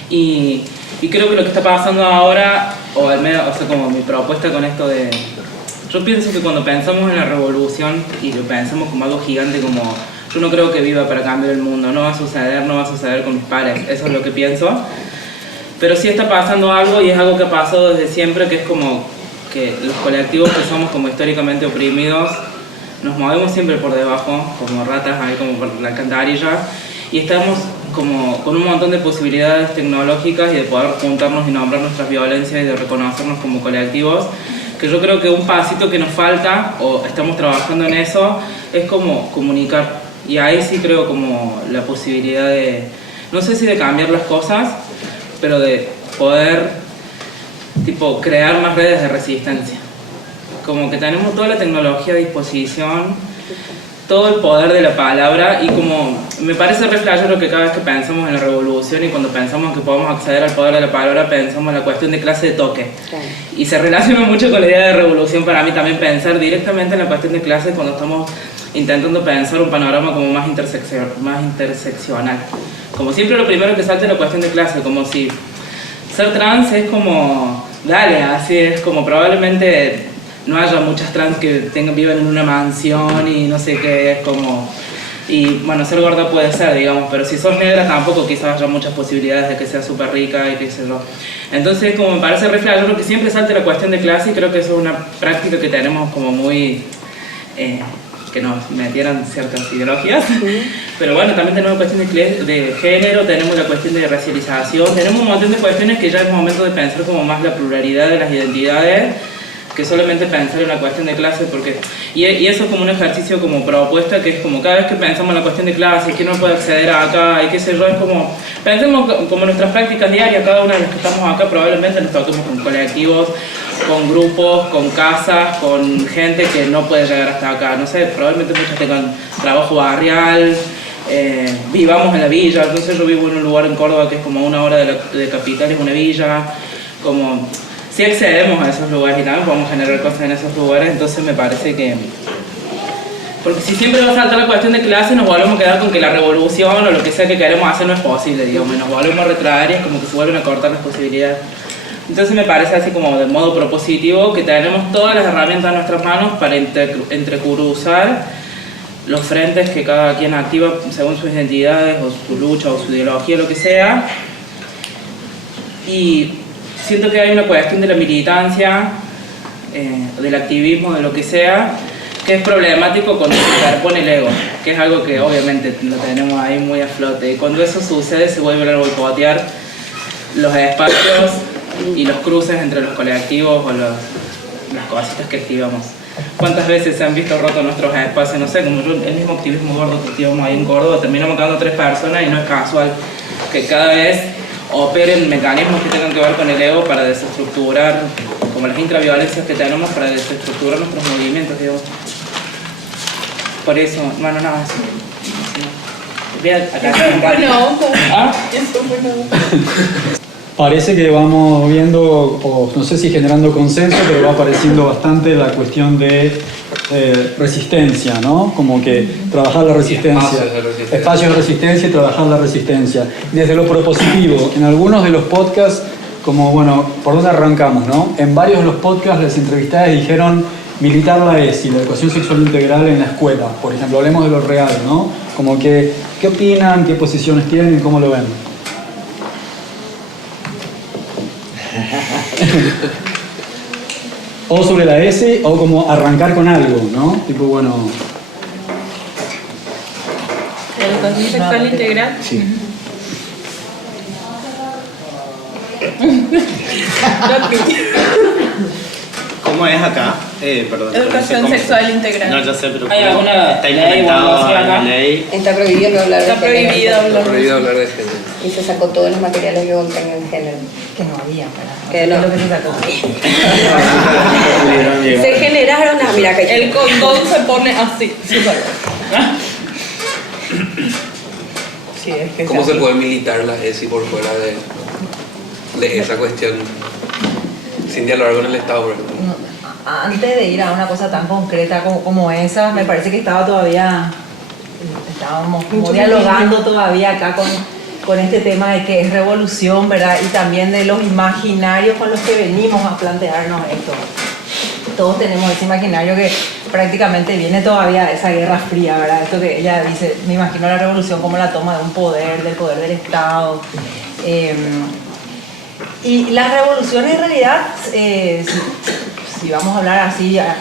Y creo que lo que está pasando ahora, o al menos, o sea, como mi propuesta con esto de... Yo pienso que cuando pensamos en la revolución y lo pensamos como algo gigante, como yo no creo que viva para cambiar el mundo, no va a suceder con mis pares, eso es lo que pienso. Pero sí está pasando algo, y es algo que ha pasado desde siempre, que es como que los colectivos que somos como históricamente oprimidos nos movemos siempre por debajo, como ratas ahí como por la alcantarilla, y estamos como con un montón de posibilidades tecnológicas y de poder juntarnos y nombrar nuestras violencias y de reconocernos como colectivos, que yo creo que un pasito que nos falta, o estamos trabajando en eso, es como comunicar. Y ahí sí creo como la posibilidad de, no sé si de cambiar las cosas, pero de poder tipo crear más redes de resistencia. Como que tenemos toda la tecnología a disposición, todo el poder de la palabra, y como me parece re flashero que cada vez que pensamos en la revolución y cuando pensamos que podemos acceder al poder de la palabra, pensamos en la cuestión de clase de toque. Claro. Y se relaciona mucho con la idea de revolución para mí también pensar directamente en la cuestión de clase cuando estamos intentando pensar un panorama como más interseccional. Como siempre lo primero que salta es la cuestión de clase, como si ser trans es como, dale, así es como probablemente no haya muchas trans que vivan en una mansión y no sé qué, es como... Y bueno, ser gorda puede ser, digamos, pero si sos negra tampoco quizás haya muchas posibilidades de que seas súper rica y qué sé yo. Entonces, como me parece re flash, yo creo que siempre salta la cuestión de clase, y creo que eso es una práctica que tenemos como muy... que nos metieran ciertas ideologías, pero bueno, también tenemos cuestión de género, tenemos la cuestión de racialización, tenemos un montón de cuestiones que ya es momento de pensar como más la pluralidad de las identidades, que solamente pensar en la cuestión de clase, porque y eso es como un ejercicio como propuesta, que es como cada vez que pensamos en la cuestión de clase, quién no puede acceder a acá, y qué sé yo, es como pensemos como nuestras prácticas diarias, cada una de las que estamos acá probablemente nos toquemos con colectivos, con grupos, con casas, con gente que no puede llegar hasta acá, no sé, probablemente muchos tengan trabajo barrial, vivamos en la villa, entonces yo vivo en un lugar en Córdoba que es como a 1 hora de capital, es una villa, como si accedemos a esos lugares y también podemos generar cosas en esos lugares, entonces me parece que... Porque si siempre va a saltar la cuestión de clase, nos volvemos a quedar con que la revolución o lo que sea que queremos hacer no es posible, digamos, nos volvemos a retraer y es como que se vuelven a cortar las posibilidades. Entonces me parece así como de modo propositivo que tenemos todas las herramientas en nuestras manos para entrecruzar los frentes que cada quien activa según sus identidades o su lucha o su ideología, lo que sea. Y siento que hay una cuestión de la militancia, del activismo, de lo que sea, que es problemático cuando se interpone el ego, que es algo que obviamente lo tenemos ahí muy a flote. Y cuando eso sucede se vuelve a boicotear los espacios y los cruces entre los colectivos o las cositas que activamos. ¿Cuántas veces se han visto rotos nuestros espacios? No sé, como yo, el mismo activismo gordo que activamos ahí en Córdoba, terminamos quedando 3 personas y no es casual que cada vez operen mecanismos que tengan que ver con el ego para desestructurar, como las intraviolencias que tenemos para desestructurar nuestros movimientos, digamos. Por eso, bueno, nada, eso. Voy a acá. Buena onda. ¿Ah? Eso fue buena onda. Parece que vamos viendo, o no sé si generando consenso, pero va apareciendo bastante la cuestión de resistencia, ¿no? Como que trabajar la resistencia. Espacios de resistencia y trabajar la resistencia. Desde lo propositivo, en algunos de los podcasts, como, bueno, ¿por dónde arrancamos, no? En varios de los podcasts las entrevistadas dijeron militar la ESI, la educación sexual integral en la escuela, por ejemplo, hablemos de lo real, ¿no? Como que, ¿qué opinan? ¿Qué posiciones tienen? ¿Cómo lo ven? O sobre la S, o como arrancar con algo, ¿no? Tipo, bueno... ¿Educación sexual integral? Sí. ¿Cómo es acá? Perdón. Educación ¿cómo? sexual integral. No, ya sé, pero ¿Hay alguna está ley o implementado algo así en la acá? ley. Está prohibido no hablar de Está género. prohibido Está hablar. prohibido hablar de género. Y se sacó todos los materiales que contengan género. Que no había, ¿verdad? Que no. Es lo que se sacó. Se generaron las... Mira, que El condón se pone así. Sí, es que ¿Cómo se puede militar la ESI por fuera de esa cuestión? Sin dialogar con el Estado, por ejemplo. Antes de ir a una cosa tan concreta como esa, me parece que estábamos como dialogando todavía acá con este tema de que es revolución, ¿verdad? Y también de los imaginarios con los que venimos a plantearnos esto. Todos tenemos ese imaginario que prácticamente viene todavía de esa guerra fría, ¿verdad? Esto que ella dice, me imagino la revolución como la toma de un poder, del poder del Estado. Y las revoluciones en realidad, si vamos a hablar así a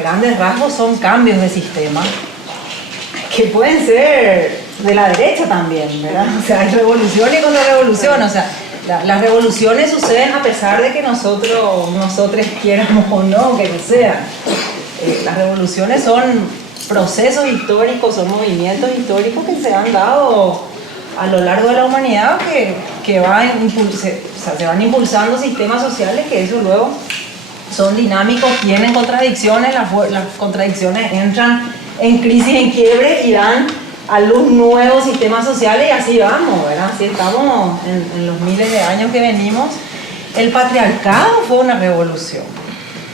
grandes rasgos, son cambios de sistema que pueden ser de la derecha también, ¿verdad? O sea, hay revolución y contrarrevolución, o sea, las revoluciones suceden a pesar de que nosotros quieramos o no que sean. Las revoluciones son procesos históricos, son movimientos históricos que se han dado a lo largo de la humanidad que se van impulsando sistemas sociales que eso luego son dinámicos, tienen contradicciones, las contradicciones entran en crisis, en quiebre y dan a luz nuevos sistemas sociales y así vamos, ¿verdad? Así estamos en los miles de años que venimos. El patriarcado fue una revolución.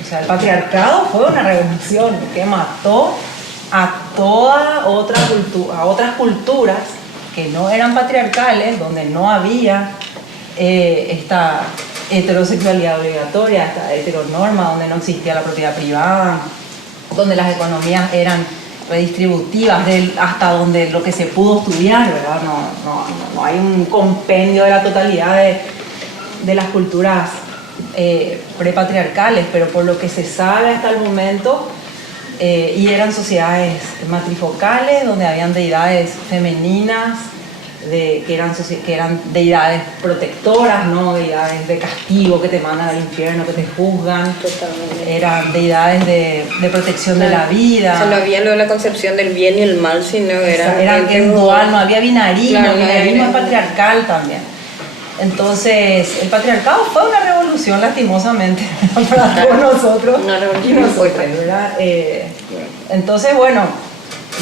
O sea, el patriarcado fue una revolución que mató a otras culturas que no eran patriarcales, donde no había esta heterosexualidad obligatoria, esta heteronorma, donde no existía la propiedad privada, donde las economías eran redistributivas, hasta donde lo que se pudo estudiar, ¿verdad? No hay un compendio de la totalidad de las culturas prepatriarcales, pero por lo que se sabe hasta el momento, y eran sociedades matrifocales, donde habían deidades femeninas, que eran deidades protectoras, no deidades de castigo que te mandan al infierno, que te juzgan. Totalmente. Eran deidades de protección de la vida. O sea, no había luego la concepción del bien y el mal, sino Era dual, no había binarismo, Claro, el no había binarismo es binarismo. patriarcal también. Entonces, el patriarcado fue una revolución, lastimosamente, para todos nosotros Una revolución y muy nosotras, fuerte. ¿verdad? Entonces, bueno,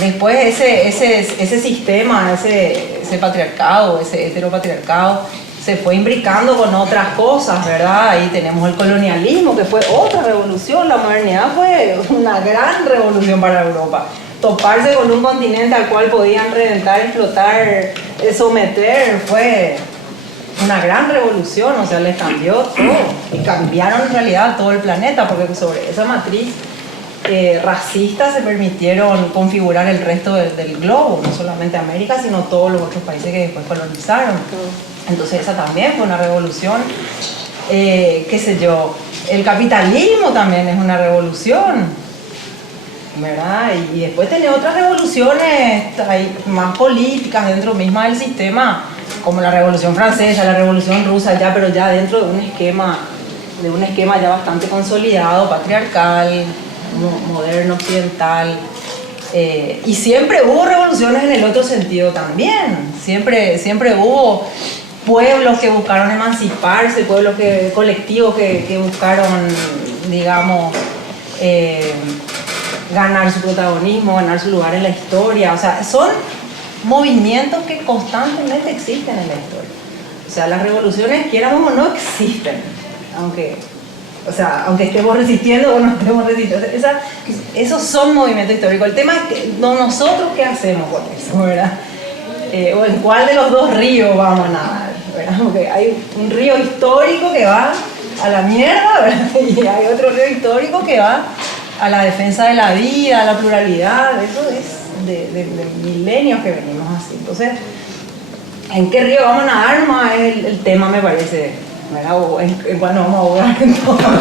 después ese sistema, ese patriarcado, ese heteropatriarcado, se fue imbricando con otras cosas, ¿verdad? Ahí tenemos el colonialismo, que fue otra revolución. La modernidad fue una gran revolución para Europa. Toparse con un continente al cual podían reventar, explotar, someter, fue una gran revolución, o sea, les cambió todo. Y cambiaron en realidad todo el planeta, porque sobre esa matriz racista se permitieron configurar el resto del globo, no solamente América, sino todos los otros países que después colonizaron. Entonces esa también fue una revolución, qué sé yo, el capitalismo también es una revolución, ¿verdad? Y después tenés otras revoluciones más políticas dentro misma del sistema, como la Revolución Francesa, la Revolución Rusa, pero ya dentro de un esquema ya bastante consolidado, patriarcal, moderno, occidental. Y siempre hubo revoluciones en el otro sentido también. Siempre hubo pueblos que buscaron emanciparse, colectivos que buscaron, digamos, ganar su protagonismo, ganar su lugar en la historia. O sea, son movimientos que constantemente existen en la historia. O sea, las revoluciones, quieramos o no, existen. Aunque estemos resistiendo o no estemos resistiendo. Esos son movimientos históricos. El tema es que nosotros qué hacemos con eso, ¿verdad? O en cuál de los dos ríos vamos a nadar, ¿verdad? Porque hay un río histórico que va a la mierda, ¿verdad? Y hay otro río histórico que va a la defensa de la vida, a la pluralidad. Eso es de milenios que venimos así. Entonces, ¿en qué río vamos a nadar? Más es el tema, me parece, ¿verdad? O en cuál nos vamos a ahogar en todo caso.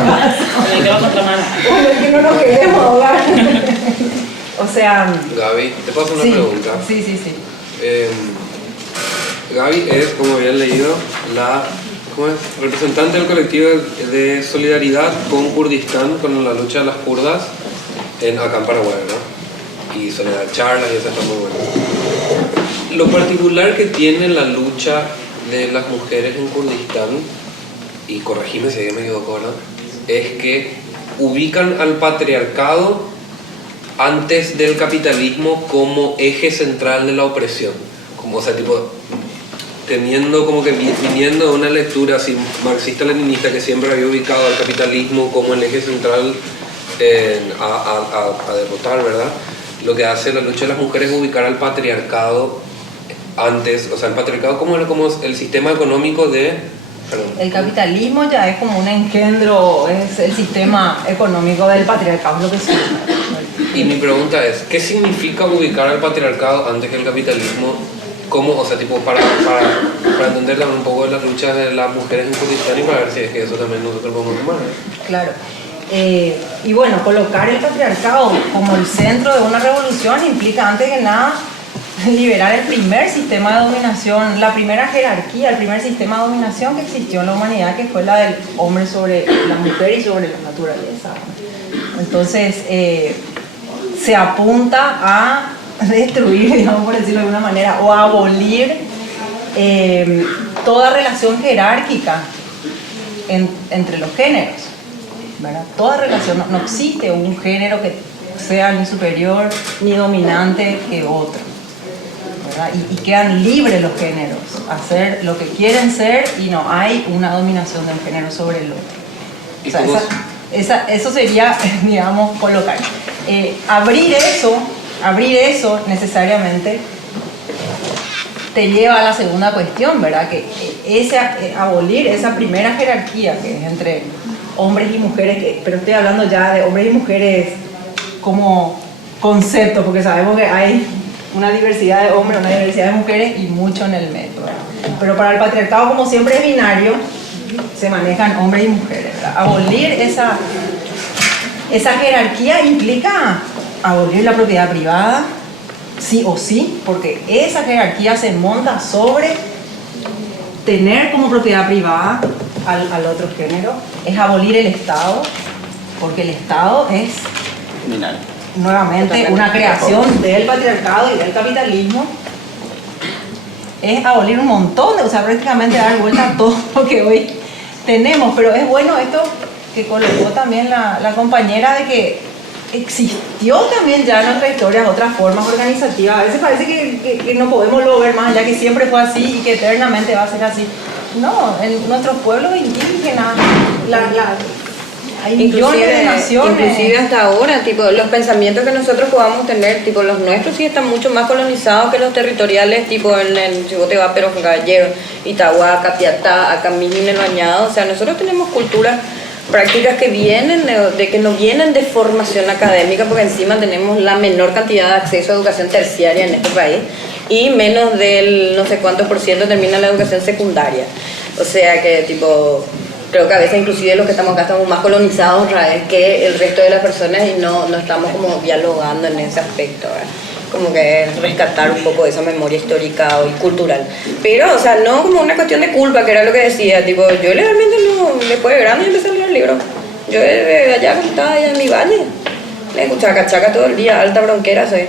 En el que va contra mano. O en el que no nos queremos ahogar. O sea... Gaby, te paso una sí, pregunta. Sí. Gaby es, como habían leído, la ¿cómo es? Representante del colectivo de solidaridad con Kurdistán, con la lucha de las kurdas acá en Paraguay, ¿no? Y Soledad charlas y eso está muy bueno. Lo particular que tiene la lucha de las mujeres en Kurdistán, y corregime si me equivoco, ¿no?, es que ubican al patriarcado antes del capitalismo como eje central de la opresión. Como, o sea, tipo, teniendo como que viniendo de una lectura así marxista-leninista que siempre había ubicado al capitalismo como el eje central a derrotar, ¿verdad? Lo que hace la lucha de las mujeres es ubicar al patriarcado antes, o sea, el patriarcado como el sistema económico de... Perdón. El capitalismo ya es como un engendro, es el sistema económico del patriarcado, lo que sí. Y mi pregunta es, ¿qué significa ubicar al patriarcado antes que el capitalismo? ¿Cómo? O sea, tipo, para entender también un poco de las luchas de las mujeres en Kurdistán y para ver si es que eso también nosotros podemos tomar, ¿eh? Claro. Y bueno, colocar el patriarcado como el centro de una revolución implica antes que nada liberar el primer sistema de dominación, la primera jerarquía, el primer sistema de dominación que existió en la humanidad, que fue la del hombre sobre la mujer y sobre la naturaleza. Entonces, se apunta a destruir, digamos, por decirlo de alguna manera, o a abolir toda relación jerárquica entre los géneros, ¿verdad? Toda relación, no existe un género que sea ni superior ni dominante que otro, ¿verdad? Y quedan libres los géneros a hacer lo que quieren ser y no hay una dominación de un género sobre el otro. O sea, eso sería, digamos, colocar. Abrir eso necesariamente te lleva a la segunda cuestión, ¿verdad? Que abolir esa primera jerarquía que es entre hombres y mujeres, pero estoy hablando ya de hombres y mujeres como concepto, porque sabemos que hay una diversidad de hombres, una diversidad de mujeres y mucho en el medio, ¿verdad? Pero para el patriarcado, como siempre es binario, se manejan hombres y mujeres, ¿verdad? Abolir esa jerarquía implica abolir la propiedad privada, sí o sí, porque esa jerarquía se monta sobre tener como propiedad privada al otro género, es abolir el Estado, porque el Estado es nuevamente una creación del patriarcado y del capitalismo, es abolir un montón o sea, prácticamente dar vuelta a todo lo que hoy tenemos, pero es bueno esto que colocó también la compañera de que existió también ya en nuestra historia otras formas organizativas. A veces parece que no podemos lo ver más allá, que siempre fue así y que eternamente va a ser así. No, en nuestros pueblos indígenas hay millones de naciones. Inclusive hasta ahora, tipo, los pensamientos que nosotros podamos tener, tipo, los nuestros sí están mucho más colonizados que los territoriales, tipo, si vos te vas, pero Gallego, Itagua, Capiatá, acá mismo en el Bañado. O sea, nosotros tenemos culturas, prácticas que vienen que no vienen de formación académica, porque encima tenemos la menor cantidad de acceso a educación terciaria en este país y menos del no sé cuánto por ciento termina la educación secundaria. O sea que, tipo, creo que a veces inclusive los que estamos acá estamos más colonizados que el resto de las personas y no estamos como dialogando en ese aspecto, ¿verdad? Como que rescatar un poco de esa memoria histórica y cultural. Pero, o sea, no como una cuestión de culpa, que era lo que decía, tipo, yo legalmente después de grande empecé a leer libros. Yo de allá, cuando estaba allá en mi valle, le escuchaba cachaca todo el día, alta bronquera soy.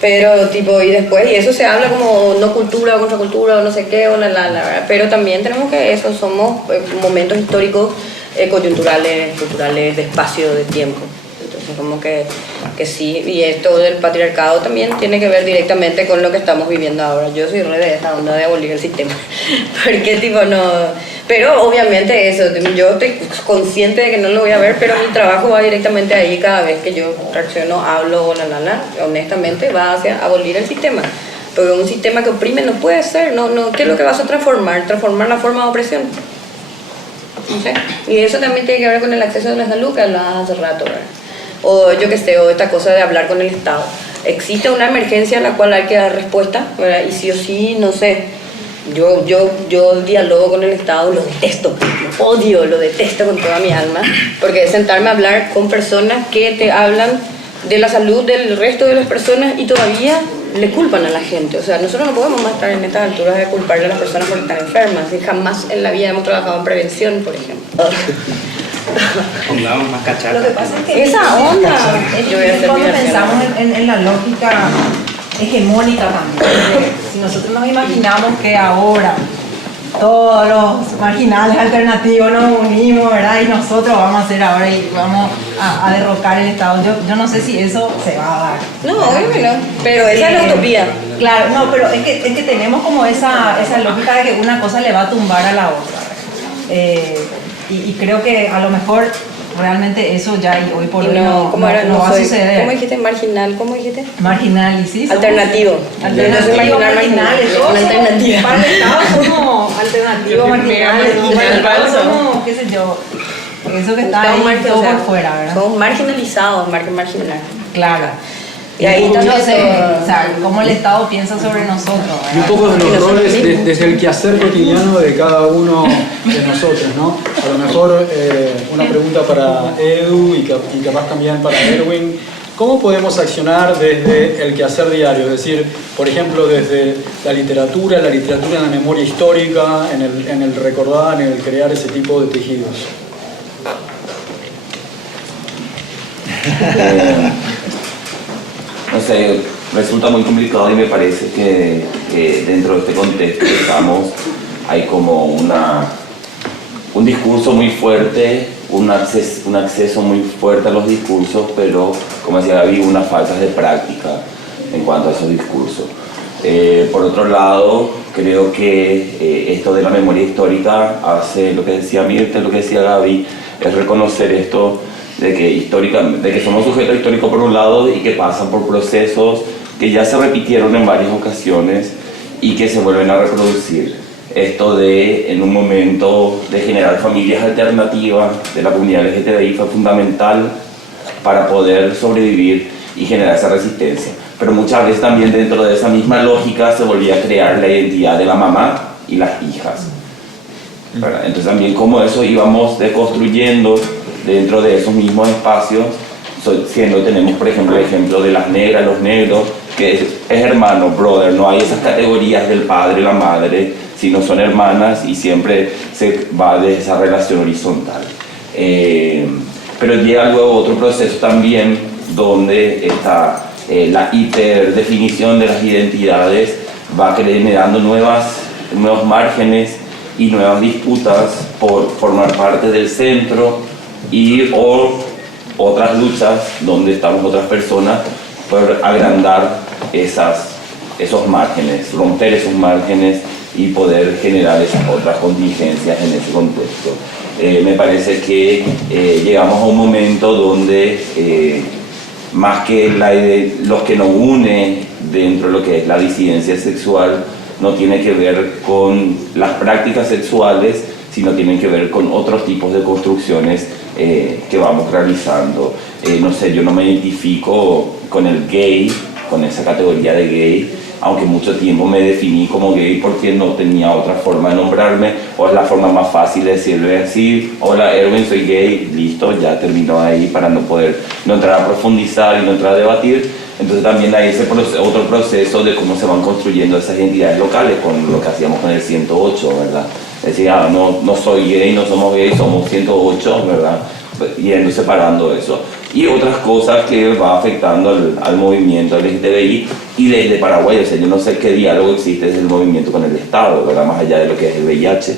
Pero, tipo, y después, y eso se habla como no cultura o contracultura o no sé qué, o pero también tenemos que eso, somos momentos históricos, coyunturales, culturales, de espacio, de tiempo. Entonces, como que sí, y esto del patriarcado también tiene que ver directamente con lo que estamos viviendo ahora. Yo soy re de esta onda de abolir el sistema, porque tipo no... Pero obviamente eso, yo estoy consciente de que no lo voy a ver, pero mi trabajo va directamente ahí cada vez que yo reacciono, hablo o honestamente va hacia abolir el sistema. Porque un sistema que oprime no puede ser, ¿qué es lo que vas a transformar? Transformar la forma de opresión. No sé. Y eso también tiene que ver con el acceso a la salud que hablabas hace rato, ¿verdad? O yo qué sé, o esta cosa de hablar con el Estado. Existe una emergencia a la cual hay que dar respuesta, ¿verdad? Y sí o sí, no sé, yo dialogo con el Estado, lo detesto, lo odio, lo detesto con toda mi alma, porque es sentarme a hablar con personas que te hablan de la salud del resto de las personas y todavía le culpan a la gente. O sea, nosotros no podemos más estar en estas alturas de culparle a las personas porque están enfermas. Y jamás en la vida hemos trabajado en prevención, por ejemplo. Pongamos más cachacas. Lo que pasa es que Esa onda. es Yo voy a que hacer cuando mi pensamos versión. en la lógica hegemónica también, si nosotros nos imaginamos que ahora todos los marginales alternativos nos unimos, ¿verdad? Y nosotros vamos a hacer ahora y vamos a derrocar el Estado. Yo no sé si eso se va a dar. No, obvio que no. Pero esa es la utopía. Claro, no, pero es que tenemos como esa lógica de que una cosa le va a tumbar a la otra. Y creo que a lo mejor realmente eso ya y hoy por Y hoy no, ¿cómo era? no No va a soy, suceder. ¿cómo dijiste? Marginal, ¿cómo dijiste? Marginal, y sí. Alternativo. Alternativo, Yo no soy marginales. soy una alternativa. Para el Estado somos alternativos, marginales. Y para el Estado somos, qué sé yo, eso que está ahí Estamos todo por fuera, ¿verdad? Somos marginalizados, marginal. Claro. Y ahí yo también sé, o sea, cómo el Estado piensa sobre nosotros, Y un ¿verdad? poco de Y los nosotros roles mismos. desde el quehacer cotidiano de cada uno de nosotros, ¿no? A lo mejor una pregunta para Edu y capaz también para Erwin. ¿Cómo podemos accionar desde el quehacer diario? Es decir, por ejemplo, desde la literatura en la memoria histórica, en el recordar, en el crear ese tipo de tejidos. No sé, resulta muy complicado y me parece que dentro de este contexto que estamos hay como un discurso muy fuerte, un acceso muy fuerte a los discursos, pero como decía Gaby, unas faltas de práctica en cuanto a esos discursos. Por otro lado, creo que esto de la memoria histórica hace lo que decía Mirta, lo que decía Gaby, es reconocer esto de que somos sujetos históricos por un lado y que pasan por procesos que ya se repitieron en varias ocasiones y que se vuelven a reproducir. Esto de, en un momento, de generar familias alternativas de la comunidad LGTBI fue fundamental para poder sobrevivir y generar esa resistencia. Pero muchas veces también dentro de esa misma lógica se volvía a crear la identidad de la mamá y las hijas, ¿verdad? Entonces también como eso íbamos deconstruyendo dentro de esos mismos espacios, tenemos por ejemplo el ejemplo de las negras, los negros, que es hermano, brother, no hay esas categorías del padre y la madre, sino son hermanas y siempre se va de esa relación horizontal. Pero llega luego otro proceso también donde está la hiperdefinición de las identidades va generando nuevos márgenes y nuevas disputas por formar parte del centro o otras luchas donde estamos otras personas por agrandar esos márgenes, romper esos márgenes y poder generar esas otras contingencias en ese contexto. Me parece que llegamos a un momento donde más que los que nos une dentro de lo que es la disidencia sexual no tiene que ver con las prácticas sexuales, sino tienen que ver con otros tipos de construcciones que vamos realizando. No sé, yo no me identifico con el gay, con esa categoría de gay, aunque mucho tiempo me definí como gay porque no tenía otra forma de nombrarme, o es la forma más fácil de decirle así: hola Erwin, soy gay, listo, ya terminó ahí, para no entrar a profundizar y no entrar a debatir. Entonces también hay ese otro proceso de cómo se van construyendo esas identidades locales, con lo que hacíamos con el 108, ¿verdad? Decía, no soy gay, no somos gay, somos 108, ¿verdad? Yendo separando eso. Y otras cosas que va afectando al movimiento LGTBI y desde Paraguay. O sea, yo no sé qué diálogo existe desde el movimiento con el Estado, ¿verdad? Más allá de lo que es el VIH.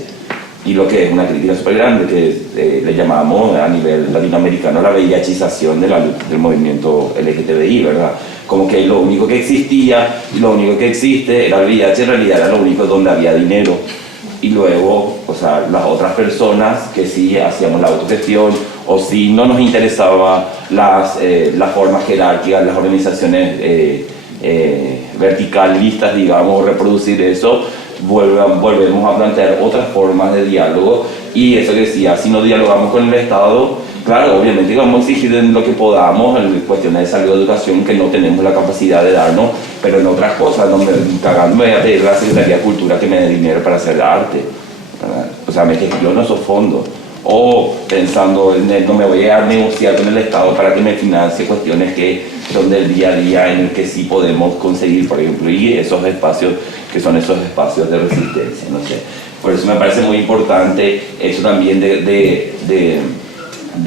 Y lo que es una crítica súper grande, que le llamamos a nivel latinoamericano la VIHización del movimiento LGTBI, ¿verdad? Como que lo único que existía y lo único que existe era el VIH, en realidad era lo único donde había dinero. Y luego, o sea, las otras personas que sí hacíamos la autogestión o si no nos interesaba las formas jerárquicas, las organizaciones verticalistas, digamos, reproducir eso, volvemos a plantear otras formas de diálogo. Y eso que decía, si no dialogamos con el Estado, claro, obviamente vamos a exigir en lo que podamos en cuestiones de salud y educación que no tenemos la capacidad de darnos, pero en otras cosas, no me voy a pedir a la Secretaría de Cultura que me dé dinero para hacer arte, ¿verdad? O sea, me gestiono esos fondos. o pensando en no me voy a negociar con el Estado para que me financie cuestiones que son del día a día en el que sí podemos conseguir, por ejemplo, y esos espacios que son esos espacios de resistencia, no sé. Por eso me parece muy importante eso también de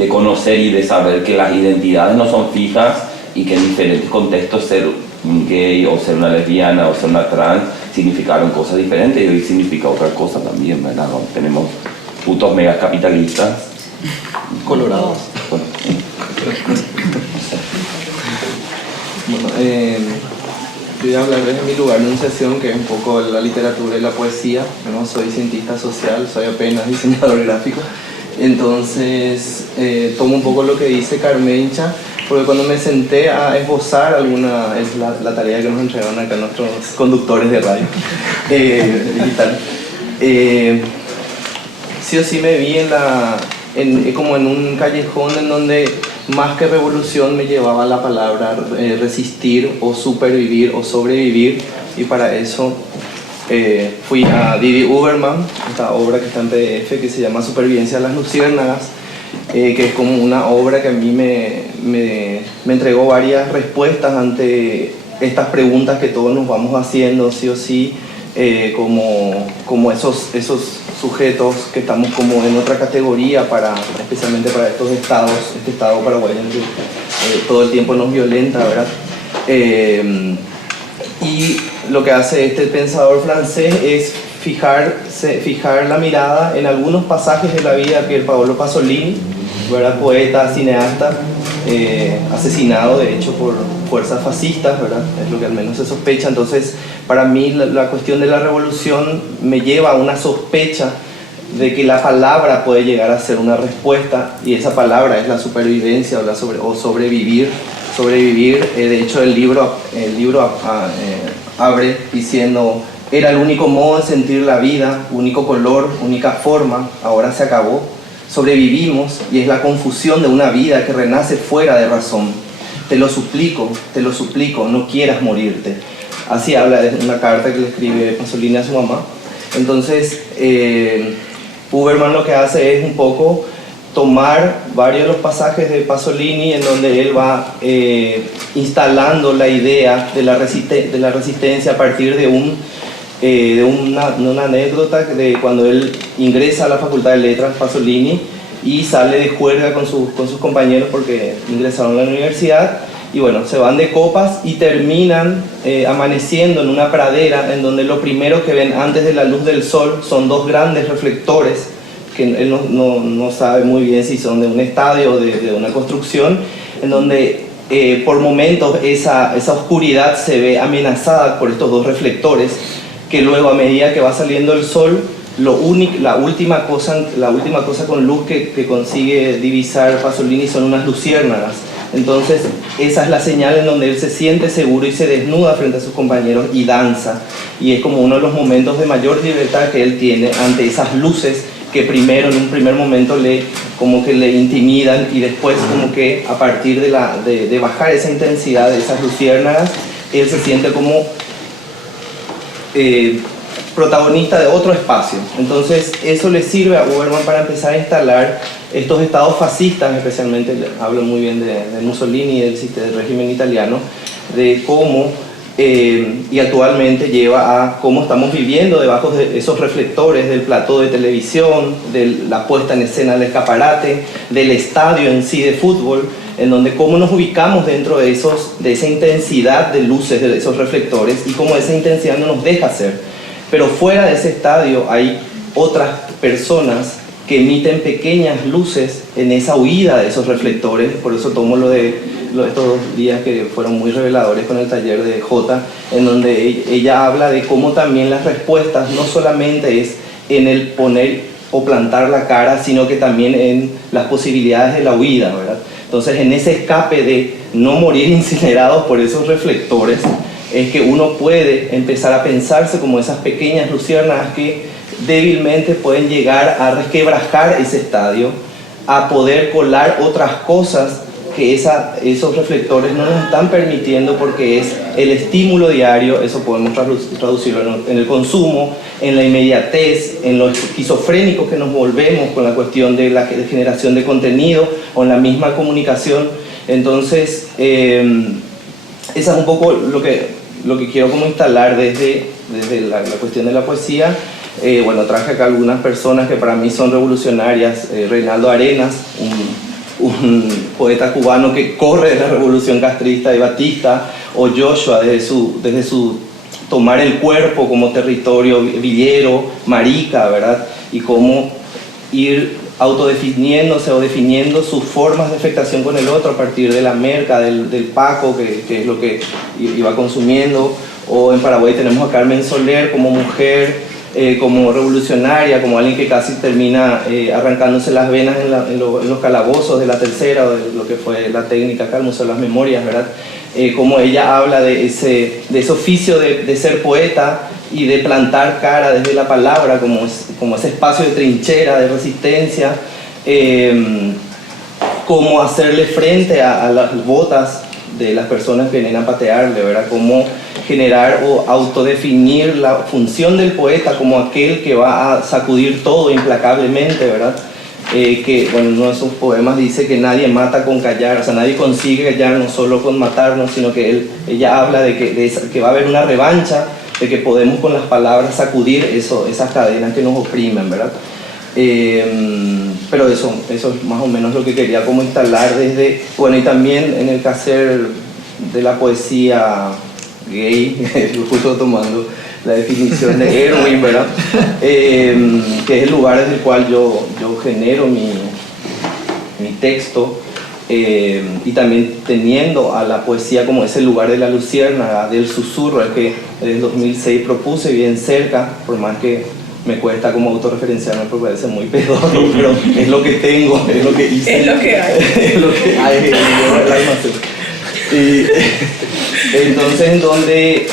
conocer y de saber que las identidades no son fijas y que en diferentes contextos ser un gay o ser una lesbiana o ser una trans significaron cosas diferentes y hoy significa otra cosa también, ¿verdad? Tenemos putos megas capitalistas Colorados. Bueno, yo voy a hablar desde mi lugar de enunciación, que es un poco la literatura y la poesía. No soy cientista social, soy apenas diseñador gráfico. Entonces tomo un poco lo que dice Carmencha, porque cuando me senté a esbozar alguna, es la tarea que nos entregaron acá nuestros conductores de radio digital, sí o sí me vi como en un callejón en donde más que revolución me llevaba la palabra resistir o supervivir o sobrevivir, y para eso fui a Didi Uberman, esta obra que está en PDF que se llama Supervivencia de las Luciérnagas, que es como una obra que a mí me entregó varias respuestas ante estas preguntas que todos nos vamos haciendo sí o sí, como esos sujetos que estamos como en otra categoría especialmente para estos estados, este estado paraguayo que todo el tiempo nos violenta, ¿verdad? Y lo que hace este pensador francés es fijar la mirada en algunos pasajes de la vida de Pier Paolo Pasolini, ¿verdad? Poeta, cineasta, asesinado de hecho por fuerzas fascistas, ¿verdad? Es lo que al menos se sospecha. Entonces, para mí la cuestión de la revolución me lleva a una sospecha de que la palabra puede llegar a ser una respuesta, y esa palabra es la supervivencia o sobrevivir. De hecho, el libro abre diciendo: era el único modo de sentir la vida, único color, única forma, ahora se acabó. Sobrevivimos, y es la confusión de una vida que renace fuera de razón. Te lo suplico, no quieras morirte. Así habla de una carta que le escribe Pasolini a su mamá. Entonces, Uberman lo que hace es un poco tomar varios de los pasajes de Pasolini en donde él va instalando la idea de la resistencia a partir de una anécdota de cuando él ingresa a la Facultad de Letras, Pasolini, y sale de juerga con sus compañeros porque ingresaron a la universidad, y bueno, se van de copas y terminan amaneciendo en una pradera en donde lo primero que ven antes de la luz del sol son dos grandes reflectores que él no sabe muy bien si son de un estadio o de una construcción, en donde por momentos esa oscuridad se ve amenazada por estos dos reflectores, que luego, a medida que va saliendo el sol, la última cosa con luz que consigue divisar Pasolini son unas luciérnagas. Entonces esa es la señal en donde él se siente seguro y se desnuda frente a sus compañeros y danza, y es como uno de los momentos de mayor libertad que él tiene ante esas luces que en un primer momento como que le intimidan, y después como que a partir de bajar esa intensidad de esas luciérnagas, él se siente como protagonista de otro espacio. Entonces eso le sirve a Uberman para empezar a instalar estos estados fascistas, especialmente hablo muy bien de Mussolini y del régimen italiano, de cómo y actualmente lleva a cómo estamos viviendo debajo de esos reflectores del plató de televisión, de la puesta en escena del escaparate, del estadio en sí de fútbol, en donde cómo nos ubicamos dentro de esa intensidad de luces de esos reflectores, y cómo esa intensidad no nos deja ser. Pero fuera de ese estadio hay otras personas que emiten pequeñas luces en esa huida de esos reflectores. Por eso tomo estos 2 días que fueron muy reveladores con el taller de Jota, en donde ella habla de cómo también las respuestas no solamente es en el poner o plantar la cara, sino que también en las posibilidades de la huida, ¿verdad? Entonces, en ese escape de no morir incinerados por esos reflectores, es que uno puede empezar a pensarse como esas pequeñas luciérnagas que débilmente pueden llegar a resquebrajar ese estadio, a poder colar otras cosas que esos reflectores no nos están permitiendo, porque es el estímulo diario, eso podemos traducirlo en el consumo, en la inmediatez, en lo esquizofrénicos que nos volvemos con la cuestión de la generación de contenido o en la misma comunicación. Entonces, esa es un poco lo que quiero como instalar desde la cuestión de la poesía. Bueno, traje acá algunas personas que para mí son revolucionarias. Reinaldo Arenas, un poeta cubano que corre de la revolución castrista de Batista, o Joshua desde su tomar el cuerpo como territorio villero, marica, ¿verdad? Y cómo ir autodefiniéndose o definiendo sus formas de afectación con el otro a partir de la merca, del paco, que es lo que iba consumiendo. O en Paraguay tenemos a Carmen Soler como mujer, como revolucionaria, como alguien que casi termina arrancándose las venas en los calabozos de la tercera, o de lo que fue la técnica acá, el Museo de las Memorias, ¿verdad? Como ella habla de ese oficio de ser poeta y de plantar cara desde la palabra, como ese espacio de trinchera, de resistencia, como hacerle frente a las botas de las personas que vienen a patearle, ¿verdad? Cómo generar o autodefinir la función del poeta como aquel que va a sacudir todo implacablemente, ¿verdad? Que, bueno, uno de sus poemas dice que nadie mata con callar, o sea, nadie consigue callarnos solo con matarnos, sino que ella habla de que va a haber una revancha, de que podemos con las palabras sacudir esas cadenas que nos oprimen, ¿verdad? Pero eso es más o menos lo que quería como instalar desde, bueno, y también en el quehacer de la poesía gay, justo tomando la definición de Erwin, ¿verdad? Que es el lugar desde el cual yo genero mi texto, y también teniendo a la poesía como ese lugar de la luciérnaga, del susurro, el que en el 2006 propuse bien cerca, por más que me cuesta como autorreferenciarme porque parece muy pedorro, pero es lo que tengo, es lo que hice. Es lo que hay. Es lo que hay, y entonces, en donde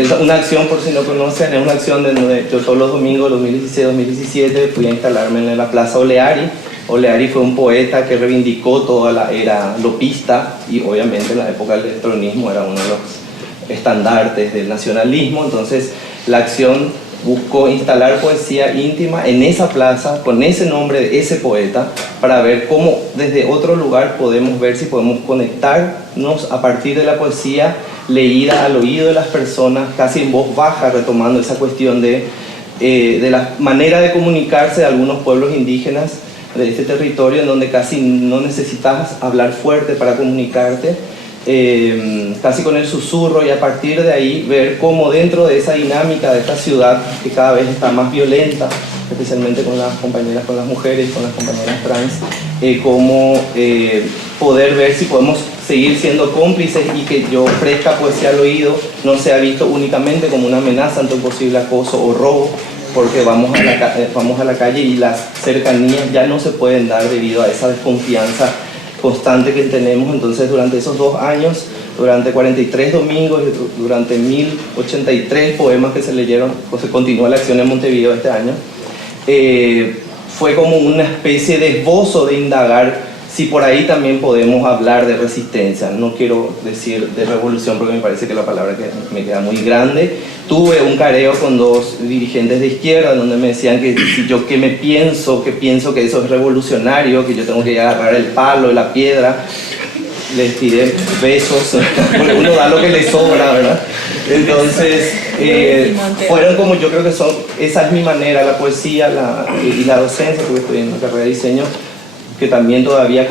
es una acción, por si no conocen, es una acción de donde yo todos los domingos, 2016-2017, fui a instalarme en la Plaza Oleari. Oleari fue un poeta que reivindicó toda la era lopista, y obviamente en la época del electronismo era uno de los estandartes del nacionalismo. Entonces la acción buscó instalar poesía íntima en esa plaza con ese nombre de ese poeta, para ver cómo desde otro lugar podemos ver si podemos conectarnos a partir de la poesía leída al oído de las personas, casi en voz baja, retomando esa cuestión de la manera de comunicarse de algunos pueblos indígenas de este territorio, en donde casi no necesitas hablar fuerte para comunicarte, casi con el susurro, y a partir de ahí ver cómo dentro de esa dinámica de esta ciudad que cada vez está más violenta, especialmente con las compañeras, con las mujeres, con las compañeras trans, cómo poder ver si podemos seguir siendo cómplices, y que yo ofrezca poesía al oído no sea visto únicamente como una amenaza ante un posible acoso o robo, porque vamos a la calle y las cercanías ya no se pueden dar debido a esa desconfianza constante que tenemos. Entonces, durante esos 2 años, durante 43 domingos, durante 1083 poemas que se leyeron, pues se continúa la acción en Montevideo este año, fue como una especie de esbozo de indagar si por ahí también podemos hablar de resistencia. No quiero decir de revolución porque me parece que la palabra que me queda muy grande. Tuve un careo con 2 dirigentes de izquierda donde me decían que si yo que pienso que eso es revolucionario, que yo tengo que agarrar el palo, la piedra. Les tiré besos, porque uno da lo que le sobra, ¿verdad? Entonces, fueron como, yo creo que esa es mi manera, la poesía y la docencia, porque estoy en la carrera de diseño, que también todavía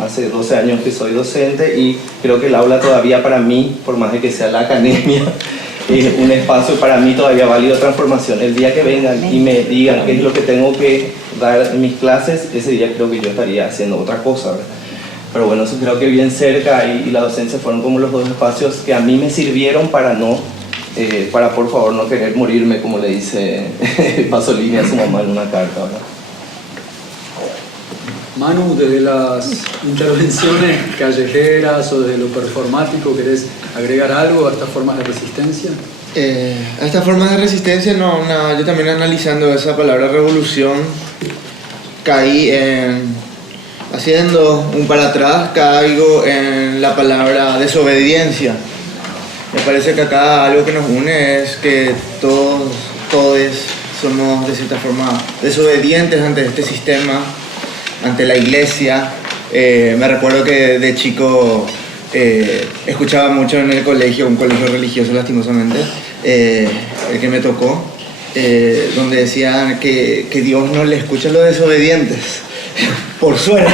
hace 12 años que soy docente, y creo que el aula todavía para mí, por más de que sea la academia, es un espacio para mí todavía válido de transformación. El día que vengan y me digan qué es lo que tengo que dar en mis clases, ese día creo que yo estaría haciendo otra cosa, ¿verdad? Pero bueno, eso creo que bien cerca, y la docencia fueron como los 2 espacios que a mí me sirvieron para por favor no querer morirme, como le dice Pasolini a su mamá en una carta, ¿verdad? Manu, desde las intervenciones callejeras o desde lo performático, ¿querés agregar algo a estas formas de resistencia? A estas formas de resistencia, no, yo también analizando esa palabra revolución, caí en haciendo un para atrás, caigo en la palabra desobediencia. Me parece que acá algo que nos une es que todos somos de cierta forma desobedientes ante este sistema, ante la iglesia. Me recuerdo que de chico escuchaba mucho en el colegio, un colegio religioso lastimosamente, el que me tocó, donde decían que Dios no le escucha a los desobedientes. Por suerte,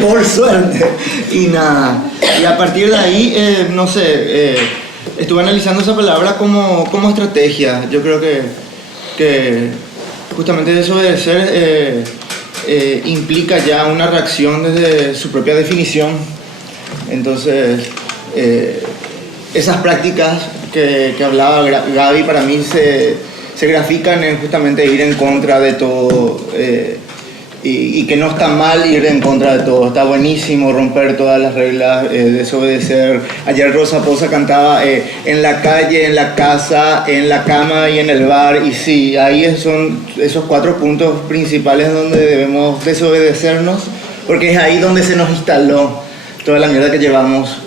por suerte. Y nada. Y a partir de ahí, no sé, estuve analizando esa palabra como estrategia. Yo creo que justamente desobedecer implica ya una reacción desde su propia definición. Entonces, esas prácticas que hablaba Gaby para mí se grafican en justamente ir en contra de todo. Y que no está mal ir en contra de todo, está buenísimo romper todas las reglas, desobedecer. Ayer Rosa Poza cantaba en la calle, en la casa, en la cama y en el bar, y sí, ahí son esos 4 puntos principales donde debemos desobedecernos, porque es ahí donde se nos instaló toda la mierda que llevamos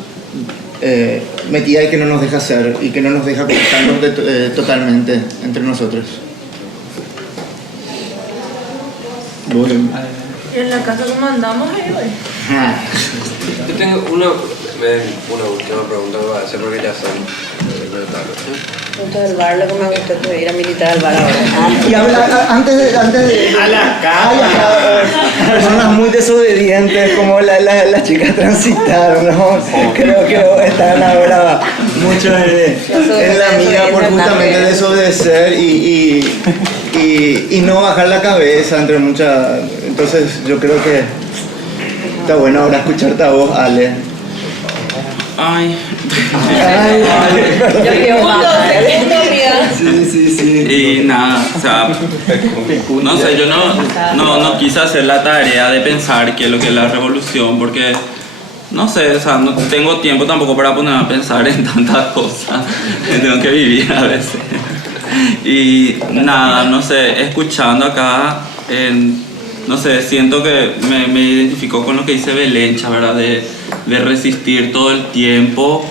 metida y que no nos deja hacer y que no nos deja conectarnos totalmente entre nosotros. En la casa como andamos ahí hoy. Yo tengo una última pregunta que voy a hacer porque ya son Punto del bar, lo que me gustó es ir a militar al bar ahora. Y habla, antes de a la calle, personas muy desobedientes como las chicas transitaron, ¿no? Creo que están ahora mucho en la mira por justamente desobedecer y no bajar la cabeza entre muchas. Entonces yo creo que está bueno ahora escucharte a vos, Ale. Ay. Yo quiero más. Sí. Y nada, o sea, no sé, yo no quise hacer la tarea de pensar qué es lo que es la revolución, porque no sé, o sea, no tengo tiempo tampoco para ponerme a pensar en tantas cosas, tengo que vivir a veces. Y nada, no sé, escuchando acá, no sé, siento que me identifico con lo que dice Belencha, ¿verdad? De resistir todo el tiempo.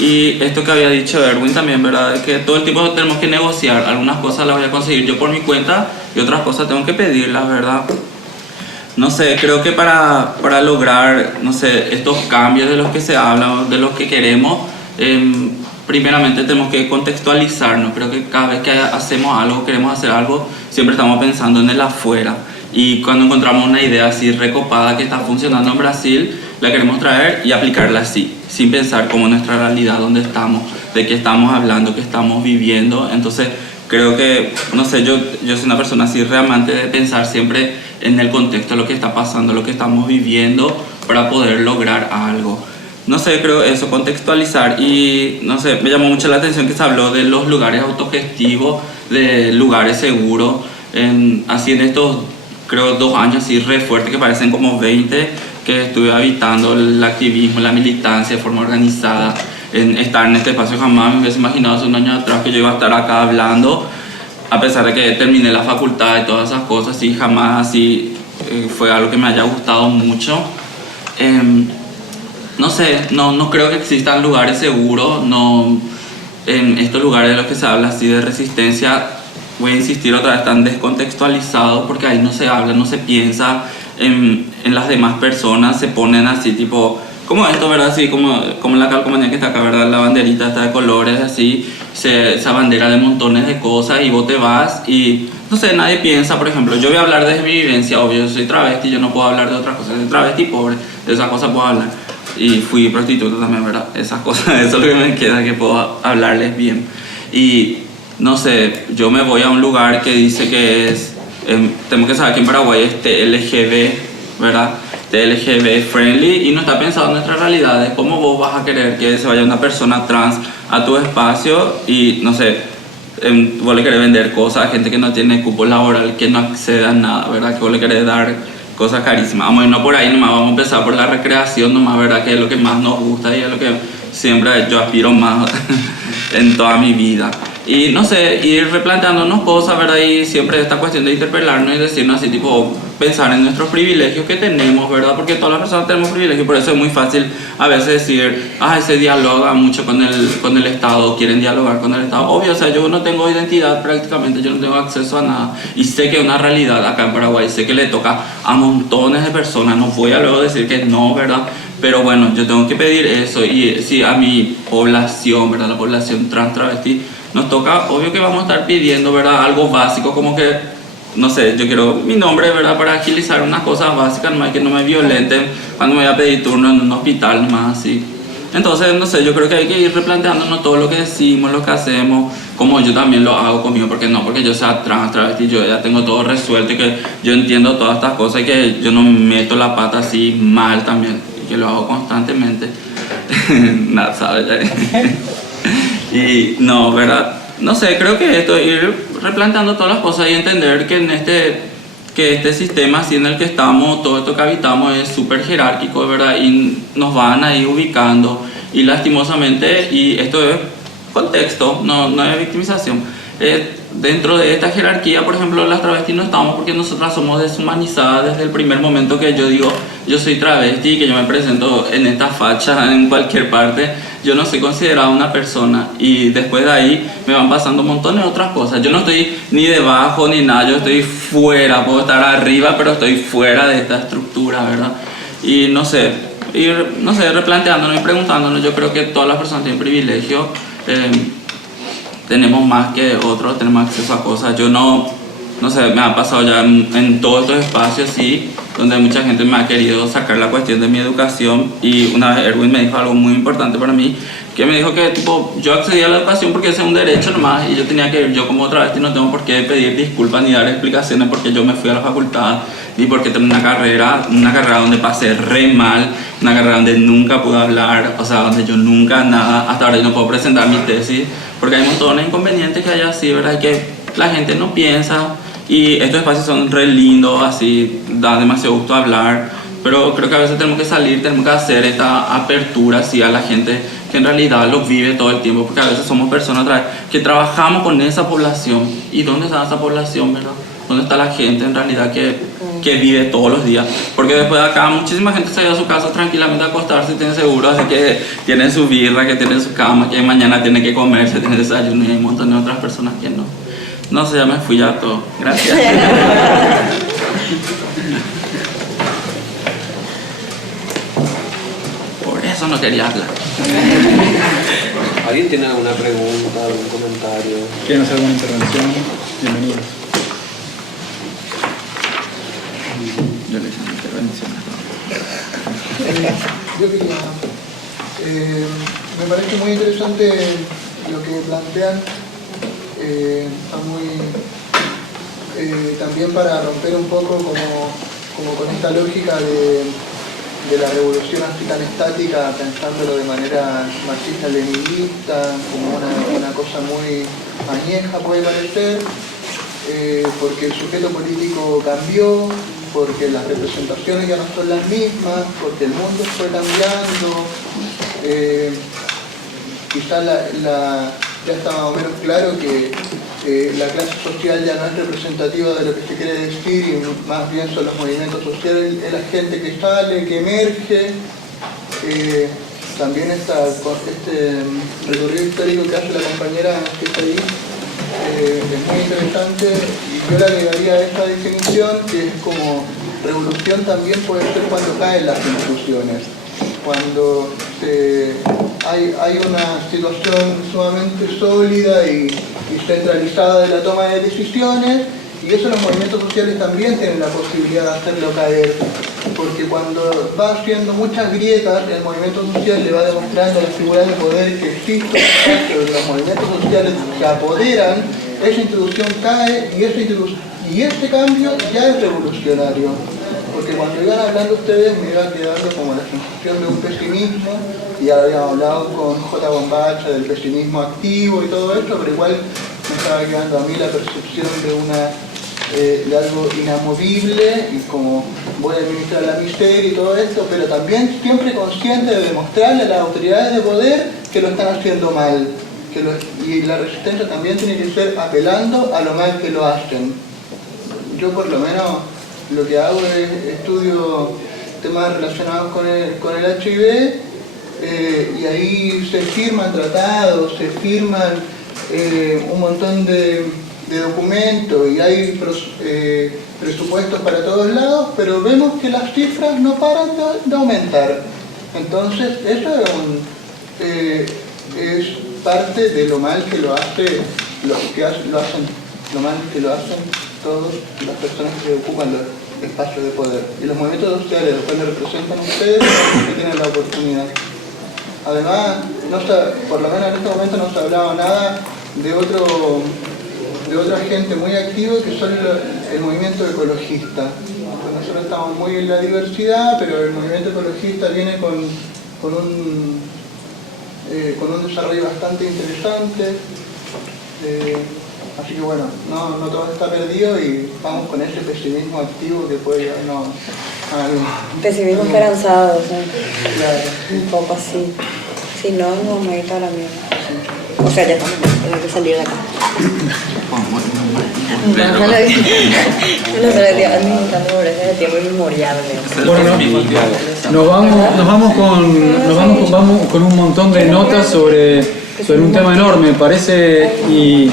Y esto que había dicho Erwin también, ¿verdad? Es que todo el tiempo tenemos que negociar. Algunas cosas las voy a conseguir yo por mi cuenta y otras cosas tengo que pedirlas, ¿verdad? No sé, creo que para lograr, no sé, estos cambios de los que se habla, de los que queremos, primeramente tenemos que contextualizarnos. Creo que cada vez que hacemos algo, queremos hacer algo, siempre estamos pensando en el afuera. Y cuando encontramos una idea así recopada que está funcionando en Brasil, la queremos traer y aplicarla así, sin pensar como nuestra realidad, dónde estamos, de qué estamos hablando, qué estamos viviendo. Entonces creo que, no sé, yo soy una persona así realmente de pensar siempre en el contexto de lo que está pasando, lo que estamos viviendo, para poder lograr algo. No sé, creo eso, contextualizar. Y no sé, me llamó mucho la atención que se habló de los lugares autogestivos, de lugares seguros, así en estos, creo, 2 años así re fuerte, que parecen como 20, que estuve habitando el activismo, la militancia de forma organizada, en estar en este espacio. Jamás me hubiese imaginado hace un año atrás que yo iba a estar acá hablando, a pesar de que terminé la facultad y todas esas cosas, y jamás así fue algo que me haya gustado mucho. No sé, no creo que existan lugares seguros, en estos lugares de los que se habla así de resistencia, voy a insistir otra vez, están descontextualizados, porque ahí no se habla, no se piensa en las demás personas, se ponen así tipo, como esto, ¿verdad? Así como la calcomanía que está acá, ¿verdad? La banderita está de colores, así, esa bandera de montones de cosas, y vos te vas y, no sé, nadie piensa. Por ejemplo, yo voy a hablar desde mi vivencia, obvio, yo soy travesti, yo no puedo hablar de otras cosas, soy travesti pobre, de esas cosas puedo hablar. Y fui prostituta también, ¿verdad? Esas cosas, eso es lo que me queda, que puedo hablarles bien. Y no sé, yo me voy a un lugar que dice que es, tenemos que saber que en Paraguay es TLGB, ¿verdad? TLGB friendly, y no está pensado en nuestras realidades. ¿Cómo vos vas a querer que se vaya una persona trans a tu espacio y, no sé, vos le querés vender cosas a gente que no tiene cupo laboral, que no accede a nada, ¿verdad? Que vos le querés dar cosas carísimas? Vamos a irnos por ahí nomás, vamos a empezar por la recreación nomás, ¿verdad? Que es lo que más nos gusta y es lo que siempre yo aspiro más en toda mi vida. Y no sé, ir replanteándonos cosas, ¿verdad? Y siempre esta cuestión de interpelarnos y decirnos así, tipo, pensar en nuestros privilegios que tenemos, ¿verdad? Porque todas las personas tenemos privilegios, por eso es muy fácil a veces decir, se dialoga mucho con el Estado, quieren dialogar con el Estado. Obvio, o sea, yo no tengo identidad prácticamente, yo no tengo acceso a nada. Y sé que es una realidad acá en Paraguay, sé que le toca a montones de personas, no voy a luego decir que no, ¿verdad? Pero bueno, yo tengo que pedir eso. Y si a mi población, ¿verdad? La población trans travesti, nos toca, obvio que vamos a estar pidiendo, ¿verdad? Algo básico, como que, no sé, yo quiero mi nombre, ¿verdad? Para agilizar unas cosas básicas, nomás que no me violenten cuando me voy a pedir turno en un hospital, nomás así. Entonces, no sé, yo creo que hay que ir replanteándonos todo lo que decimos, lo que hacemos, como yo también lo hago conmigo, porque no porque yo sea trans, travesti, yo ya tengo todo resuelto y que yo entiendo todas estas cosas y que yo no meto la pata así mal también, y que lo hago constantemente. Nada, ¿sabes? Y no, ¿verdad? No sé, creo que esto, ir replanteando todas las cosas y entender que este sistema así en el que estamos, todo esto que habitamos es súper jerárquico, ¿verdad? Y nos van ahí ubicando y lastimosamente, y esto es contexto, no es victimización, dentro de esta jerarquía, por ejemplo, las travestis no estamos porque nosotras somos deshumanizadas desde el primer momento que yo digo yo soy travesti, que yo me presento en esta facha en cualquier parte, yo no soy considerada una persona, y después de ahí me van pasando un montón de otras cosas. Yo no estoy ni debajo ni nada, yo estoy fuera, puedo estar arriba pero estoy fuera de esta estructura, ¿verdad? Y no sé, replanteándonos y preguntándonos, yo creo que todas las personas tienen privilegio, tenemos más que otros, tenemos acceso a cosas. Yo no sé, me ha pasado ya en todos estos espacios, sí, donde mucha gente me ha querido sacar la cuestión de mi educación, y una vez Erwin me dijo algo muy importante para mí, que me dijo que tipo, yo accedí a la educación porque ese es un derecho nomás, y yo tenía que ir, yo como otra vez no tengo por qué pedir disculpas ni dar explicaciones porque yo me fui a la facultad, ni porque tengo una carrera donde pasé re mal, una carrera donde nunca pude hablar, o sea, donde yo nunca nada, hasta ahora yo no puedo presentar mi tesis, porque hay montones de inconvenientes que hay así, ¿verdad? Y que la gente no piensa, y estos espacios son re lindos, así, da demasiado gusto hablar, pero creo que a veces tenemos que salir, tenemos que hacer esta apertura así a la gente que en realidad lo vive todo el tiempo, porque a veces somos personas que trabajamos con esa población. ¿Y dónde está esa población, verdad? ¿Dónde está la gente en realidad que vive todos los días? Porque después de acá muchísima gente se va a su casa tranquilamente a acostarse y tiene seguro de que tienen su birra, que tienen su cama, que mañana tiene que comerse, tiene desayuno, y hay un montón de otras personas que no. No sé, ya me fui ya todo. Gracias. Por eso no quería hablar. ¿Alguien tiene alguna pregunta, algún comentario? ¿Quieren hacer alguna intervención? Bienvenidos. Yo le hice una intervención. Yo quería... me parece muy interesante lo que plantean. Está muy... también para romper un poco como con esta lógica de la revolución así tan estática, pensándolo de manera marxista-leninista, como una cosa muy añeja puede parecer, porque el sujeto político cambió, porque las representaciones ya no son las mismas, porque el mundo fue cambiando, quizá ya está más o menos claro que la clase social ya no es representativa de lo que se quiere decir, y más bien son los movimientos sociales, es la gente que sale, que emerge. También este recorrido histórico que hace la compañera que está ahí es muy interesante, y yo le agregaría a esta definición que es como revolución también puede ser cuando caen las instituciones, cuando hay una situación sumamente sólida y centralizada de la toma de decisiones, y eso los movimientos sociales también tienen la posibilidad de hacerlo caer, porque cuando va haciendo muchas grietas, el movimiento social le va demostrando a la figura de poder que existe, los movimientos sociales se apoderan, esa institución cae, y este cambio ya es revolucionario. Porque cuando iban hablando ustedes me iba quedando como la sensación de un pesimismo, y ya habíamos hablado con J. Bombacha del pesimismo activo y todo esto, pero igual me estaba quedando a mí la percepción de algo inamovible, y como voy a administrar la miseria y todo esto, pero también siempre consciente de demostrarle a las autoridades de poder que lo están haciendo mal. y la resistencia también tiene que ser apelando a lo mal que lo hacen. Yo por lo menos lo que hago es estudio temas relacionados con el HIV, y ahí se firman tratados, se firman un montón de documentos y hay presupuestos para todos lados, pero vemos que las cifras no paran de aumentar. Entonces eso es parte de lo mal que lo hacen todas las personas que ocupan los espacios de poder. Y los movimientos sociales después les representan a ustedes que tienen la oportunidad. Además, por lo menos en este momento no se ha hablado nada de otro agente muy activo que son el movimiento ecologista. Nosotros estamos muy en la diversidad, pero el movimiento ecologista viene con un desarrollo bastante interesante. Así que bueno, no todo está perdido y vamos con ese pesimismo activo que puede llevarnos a algo. Pesimismo esperanzado, ¿no? Claro. Un poco así. Si no, nos vamos a ir a la mierda. O sea, ya estamos, tengo que salir de acá. Tiempo inmemorial. Bueno, nos vamos con un montón de notas sobre un tema enorme, parece, y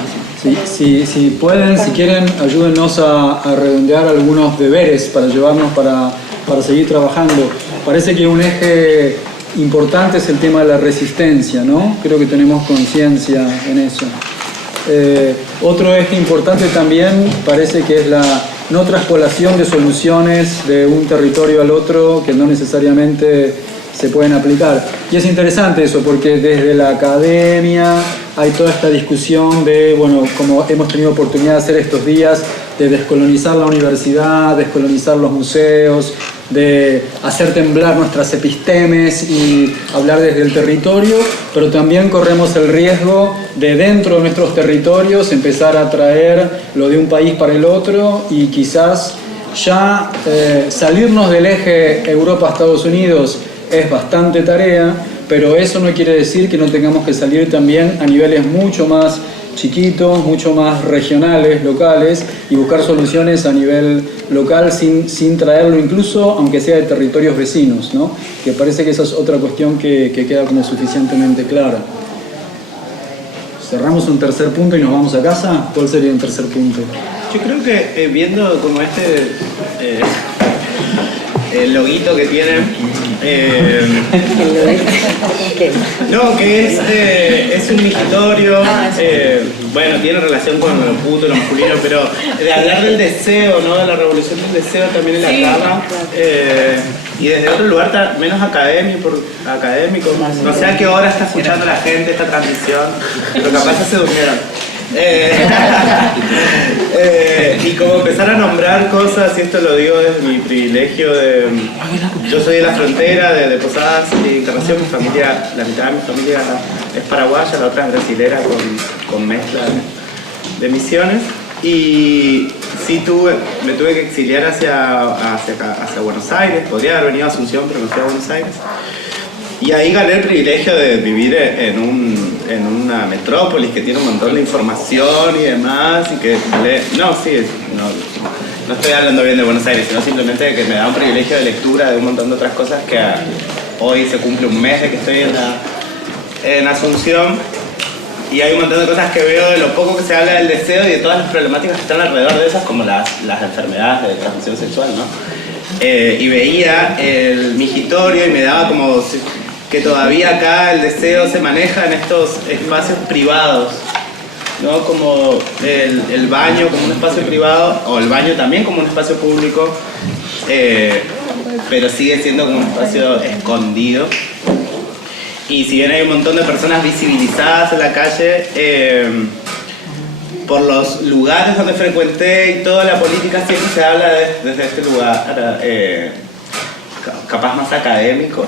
si pueden, si quieren, ayúdennos a redondear algunos deberes para llevarnos para seguir trabajando. Parece que un eje importante es el tema de la resistencia, ¿no? Creo que tenemos conciencia en eso. Otro eje importante también parece que es la no traspolación de soluciones de un territorio al otro que no necesariamente se pueden aplicar. Y es interesante eso porque desde la academia hay toda esta discusión de, bueno, como hemos tenido oportunidad de hacer estos días, de descolonizar la universidad, descolonizar los museos, de hacer temblar nuestras epistemes y hablar desde el territorio, pero también corremos el riesgo de dentro de nuestros territorios empezar a traer lo de un país para el otro y quizás ya salirnos del eje Europa-Estados Unidos es bastante tarea, pero eso no quiere decir que no tengamos que salir también a niveles mucho más chiquitos, mucho más regionales, locales, y buscar soluciones a nivel local sin traerlo incluso, aunque sea de territorios vecinos, ¿no? Que parece que esa es otra cuestión que queda como suficientemente clara. ¿Cerramos un tercer punto y nos vamos a casa? ¿Cuál sería un tercer punto? Yo creo que viendo como el loguito que tiene, no, que es un migitorio, bueno, tiene relación con lo puto, lo masculino, pero de hablar del deseo, ¿no? De la revolución del deseo también en la cama, y desde otro lugar menos académico, no sé a qué hora está escuchando la gente esta transmisión, pero capaz ya se durmieron. Y como empezar a nombrar cosas, y esto lo digo desde mi privilegio yo soy de la frontera de Posadas y Encarnación, mi familia, la mitad de mi familia es paraguaya, la otra es brasilera con mezcla de misiones, y sí me tuve que exiliar hacia Buenos Aires. Podría haber venido a Asunción, pero me fui a Buenos Aires. Y ahí gané el privilegio de vivir en una metrópolis que tiene un montón de información y demás, y que no estoy hablando bien de Buenos Aires, sino simplemente de que me da un privilegio de lectura de un montón de otras cosas que hoy se cumple un mes de que estoy en Asunción, y hay un montón de cosas que veo de lo poco que se habla del deseo y de todas las problemáticas que están alrededor de esas, como las enfermedades de transmisión sexual, ¿no? Y veía el migitorio y me daba como que todavía acá el deseo se maneja en estos espacios privados, ¿no? Como el baño como un espacio privado, o el baño también como un espacio público, pero sigue siendo como un espacio escondido. Y si bien hay un montón de personas visibilizadas en la calle, por los lugares donde frecuenté y toda la política siempre se habla desde este lugar capaz más académico,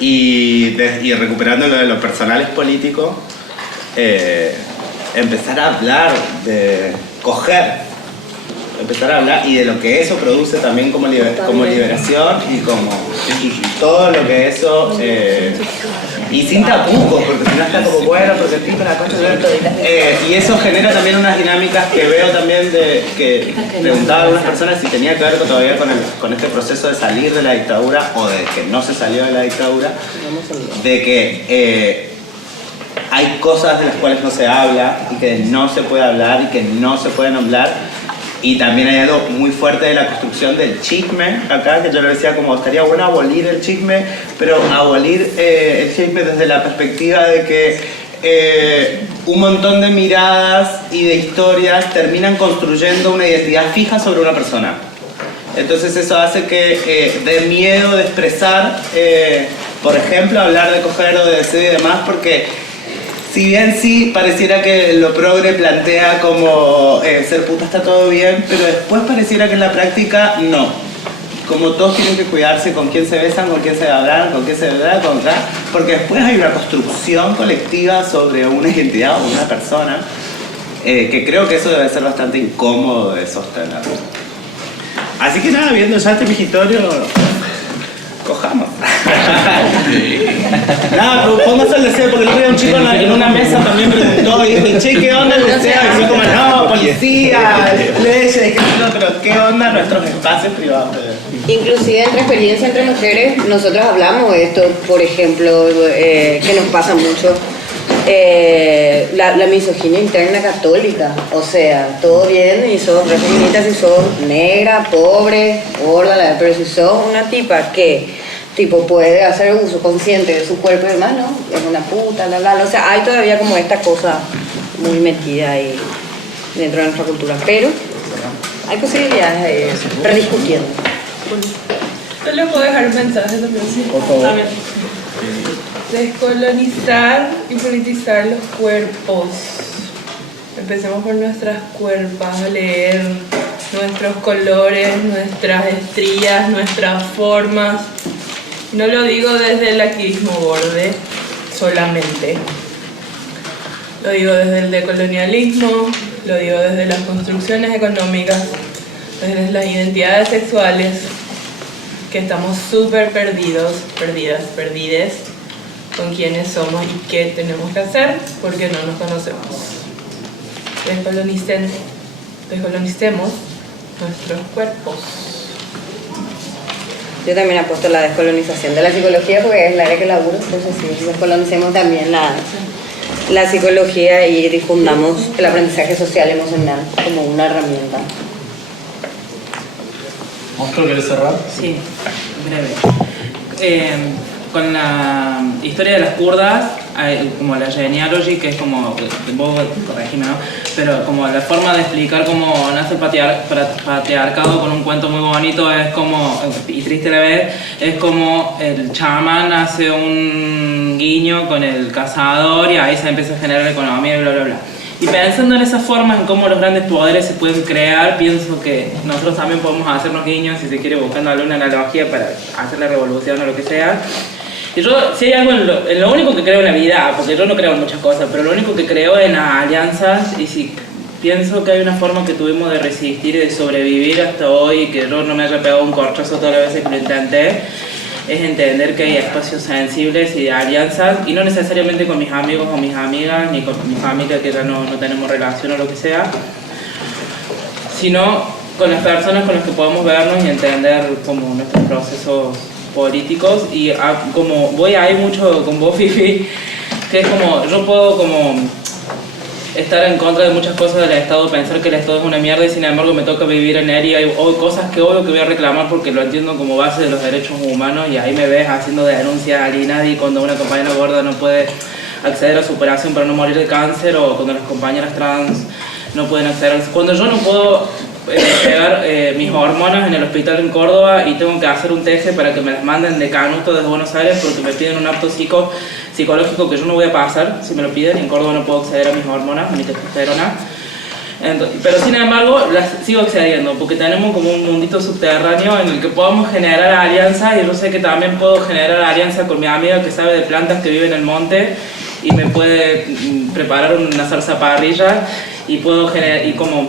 y recuperando lo de los personales políticos, empezar a hablar de coger empezar a hablar y de lo que eso produce también como liberación y como todo lo que eso y sin tapujos, porque si no está como bueno, porque el tipo la cosa y eso genera también unas dinámicas que veo también de que preguntaban algunas personas si tenía que ver todavía con este proceso de salir de la dictadura o de que no se salió de la dictadura, de que hay cosas de las cuales no se habla y que no se puede hablar y que no se pueden hablar. Y también hay algo muy fuerte de la construcción del chisme acá, que yo le decía como estaría bueno abolir el chisme, pero abolir el chisme desde la perspectiva de que un montón de miradas y de historias terminan construyendo una identidad fija sobre una persona. Entonces eso hace que dé miedo de expresar, por ejemplo, hablar de coger o de deseo y demás, porque si bien sí pareciera que lo progre plantea como ser puta está todo bien, pero después pareciera que en la práctica no. Como todos tienen que cuidarse con quién se besan, con quién se hablan, con quién se hablan, porque después hay una construcción colectiva sobre una identidad o una persona, que creo que eso debe ser bastante incómodo de sostener. Así que nada, viendo ya este vigitorio, cojamos. Nada, póngase el deseo, porque el otro día un chico en una mesa también preguntó y dijo, che, ¿qué onda el deseo? Y yo como, no, policía, leyes, pero ¿qué onda nuestros espacios privados? Inclusive entre experiencia entre mujeres, nosotros hablamos de esto, por ejemplo, que nos pasa mucho. La misoginia interna católica, o sea, todo bien y sos re feminista si sos negra, pobre, gorda, pero si sos una tipa que tipo puede hacer uso consciente de su cuerpo y demás, ¿no? Es una puta, o sea, hay todavía como esta cosa muy metida ahí dentro de nuestra cultura, pero hay posibilidades de ir rediscutiendo. Yo les puedo dejar un mensaje también, sí. Por favor. A ver. Descolonizar y politizar los cuerpos. Empecemos por nuestras cuerpas, a leer nuestros colores, nuestras estrías, nuestras formas. No lo digo desde el activismo borde solamente. Lo digo desde el decolonialismo, lo digo desde las construcciones económicas, desde las identidades sexuales, que estamos súper perdidos, perdides con quiénes somos y qué tenemos que hacer porque no nos conocemos. Descolonicemos nuestros cuerpos. Yo también apuesto a la descolonización de la psicología porque es el área que laburo, entonces sí, descolonicemos también la psicología y difundamos el aprendizaje social emocional como una herramienta. ¿Monstruo querés cerrar? Sí, breve. Con la historia de las kurdas, como la genealogy, que es como, vos corregime, ¿no? Pero como la forma de explicar cómo nace el patriarcado con un cuento muy bonito es como, y triste a la vez, es como el chamán hace un guiño con el cazador y ahí se empieza a generar la economía y bla bla bla. Y pensando en esas formas, en cómo los grandes poderes se pueden crear, pienso que nosotros también podemos hacernos guiños, si se quiere, buscando alguna analogía para hacer la revolución o lo que sea. Y yo, si hay algo en lo único que creo en la vida, porque yo no creo en muchas cosas, pero lo único que creo en las alianzas, y si pienso que hay una forma que tuvimos de resistir y de sobrevivir hasta hoy, y que yo no me haya pegado un corchazo todas las veces que lo intenté, es entender que hay espacios sensibles y de alianzas, y no necesariamente con mis amigos o mis amigas, ni con mi familia que ya no tenemos relación o lo que sea, sino con las personas con las que podemos vernos y entender como nuestros procesos políticos. Y como voy ahí mucho con vos, Fifi, que es como, yo puedo como estar en contra de muchas cosas del Estado, pensar que el Estado es una mierda y sin embargo me toca vivir en él y hay cosas que obvio que voy a reclamar porque lo entiendo como base de los derechos humanos y ahí me ves haciendo denuncias al INADI cuando una compañera gorda no puede acceder a su operación para no morir de cáncer o cuando las compañeras trans no pueden acceder cuando yo no puedo pegar mis hormonas en el hospital en Córdoba y tengo que hacer un TC para que me las manden de Canuto desde Buenos Aires porque me piden un apto psicológico que yo no voy a pasar si me lo piden y en Córdoba no puedo acceder a mis hormonas, a mi testosterona. Pero sin embargo las sigo accediendo porque tenemos como un mundito subterráneo en el que podamos generar alianzas y yo sé que también puedo generar alianzas con mi amiga que sabe de plantas que vive en el monte y me puede preparar una salsa parrilla y puedo generar y como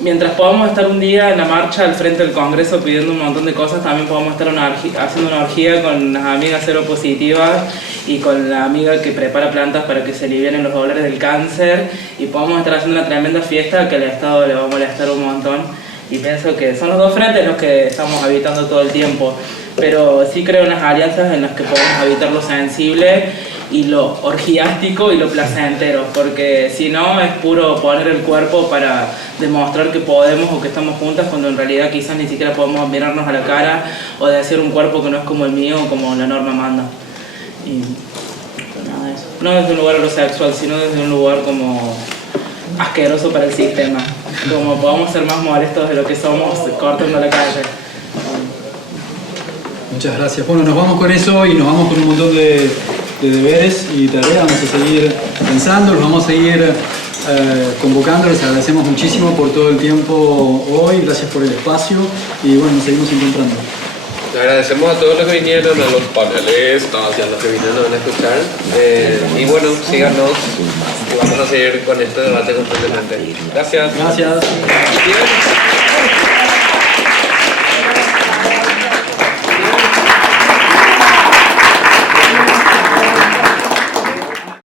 mientras podamos estar un día en la marcha al frente del Congreso pidiendo un montón de cosas, también podemos estar haciendo una orgía con las amigas seropositivas y con la amiga que prepara plantas para que se alivianen los dolores del cáncer, y podemos estar haciendo una tremenda fiesta que al Estado le va a molestar un montón. Y pienso que son los dos frentes los que estamos habitando todo el tiempo, pero sí creo en unas alianzas en las que podemos habitar lo sensible y lo orgiástico y lo placentero, porque si no es puro poner el cuerpo para demostrar que podemos o que estamos juntas, cuando en realidad quizás ni siquiera podemos mirarnos a la cara o decir un cuerpo que no es como el mío o como la norma manda. Y pues nada de eso. No desde un lugar sexual, sino desde un lugar como asqueroso para el sistema, como podamos ser más molestos de lo que somos cortando la calle. Muchas gracias. Bueno, nos vamos con eso y nos vamos con un montón de deberes y tareas. Vamos a seguir pensando, los vamos a seguir convocando. Les agradecemos muchísimo por todo el tiempo hoy, gracias por el espacio y bueno, nos seguimos encontrando. Le agradecemos a todos los que vinieron, a los panelistas y a los que vinieron a escuchar. Y bueno, síganos y vamos a seguir con este debate constantemente. Gracias. Gracias.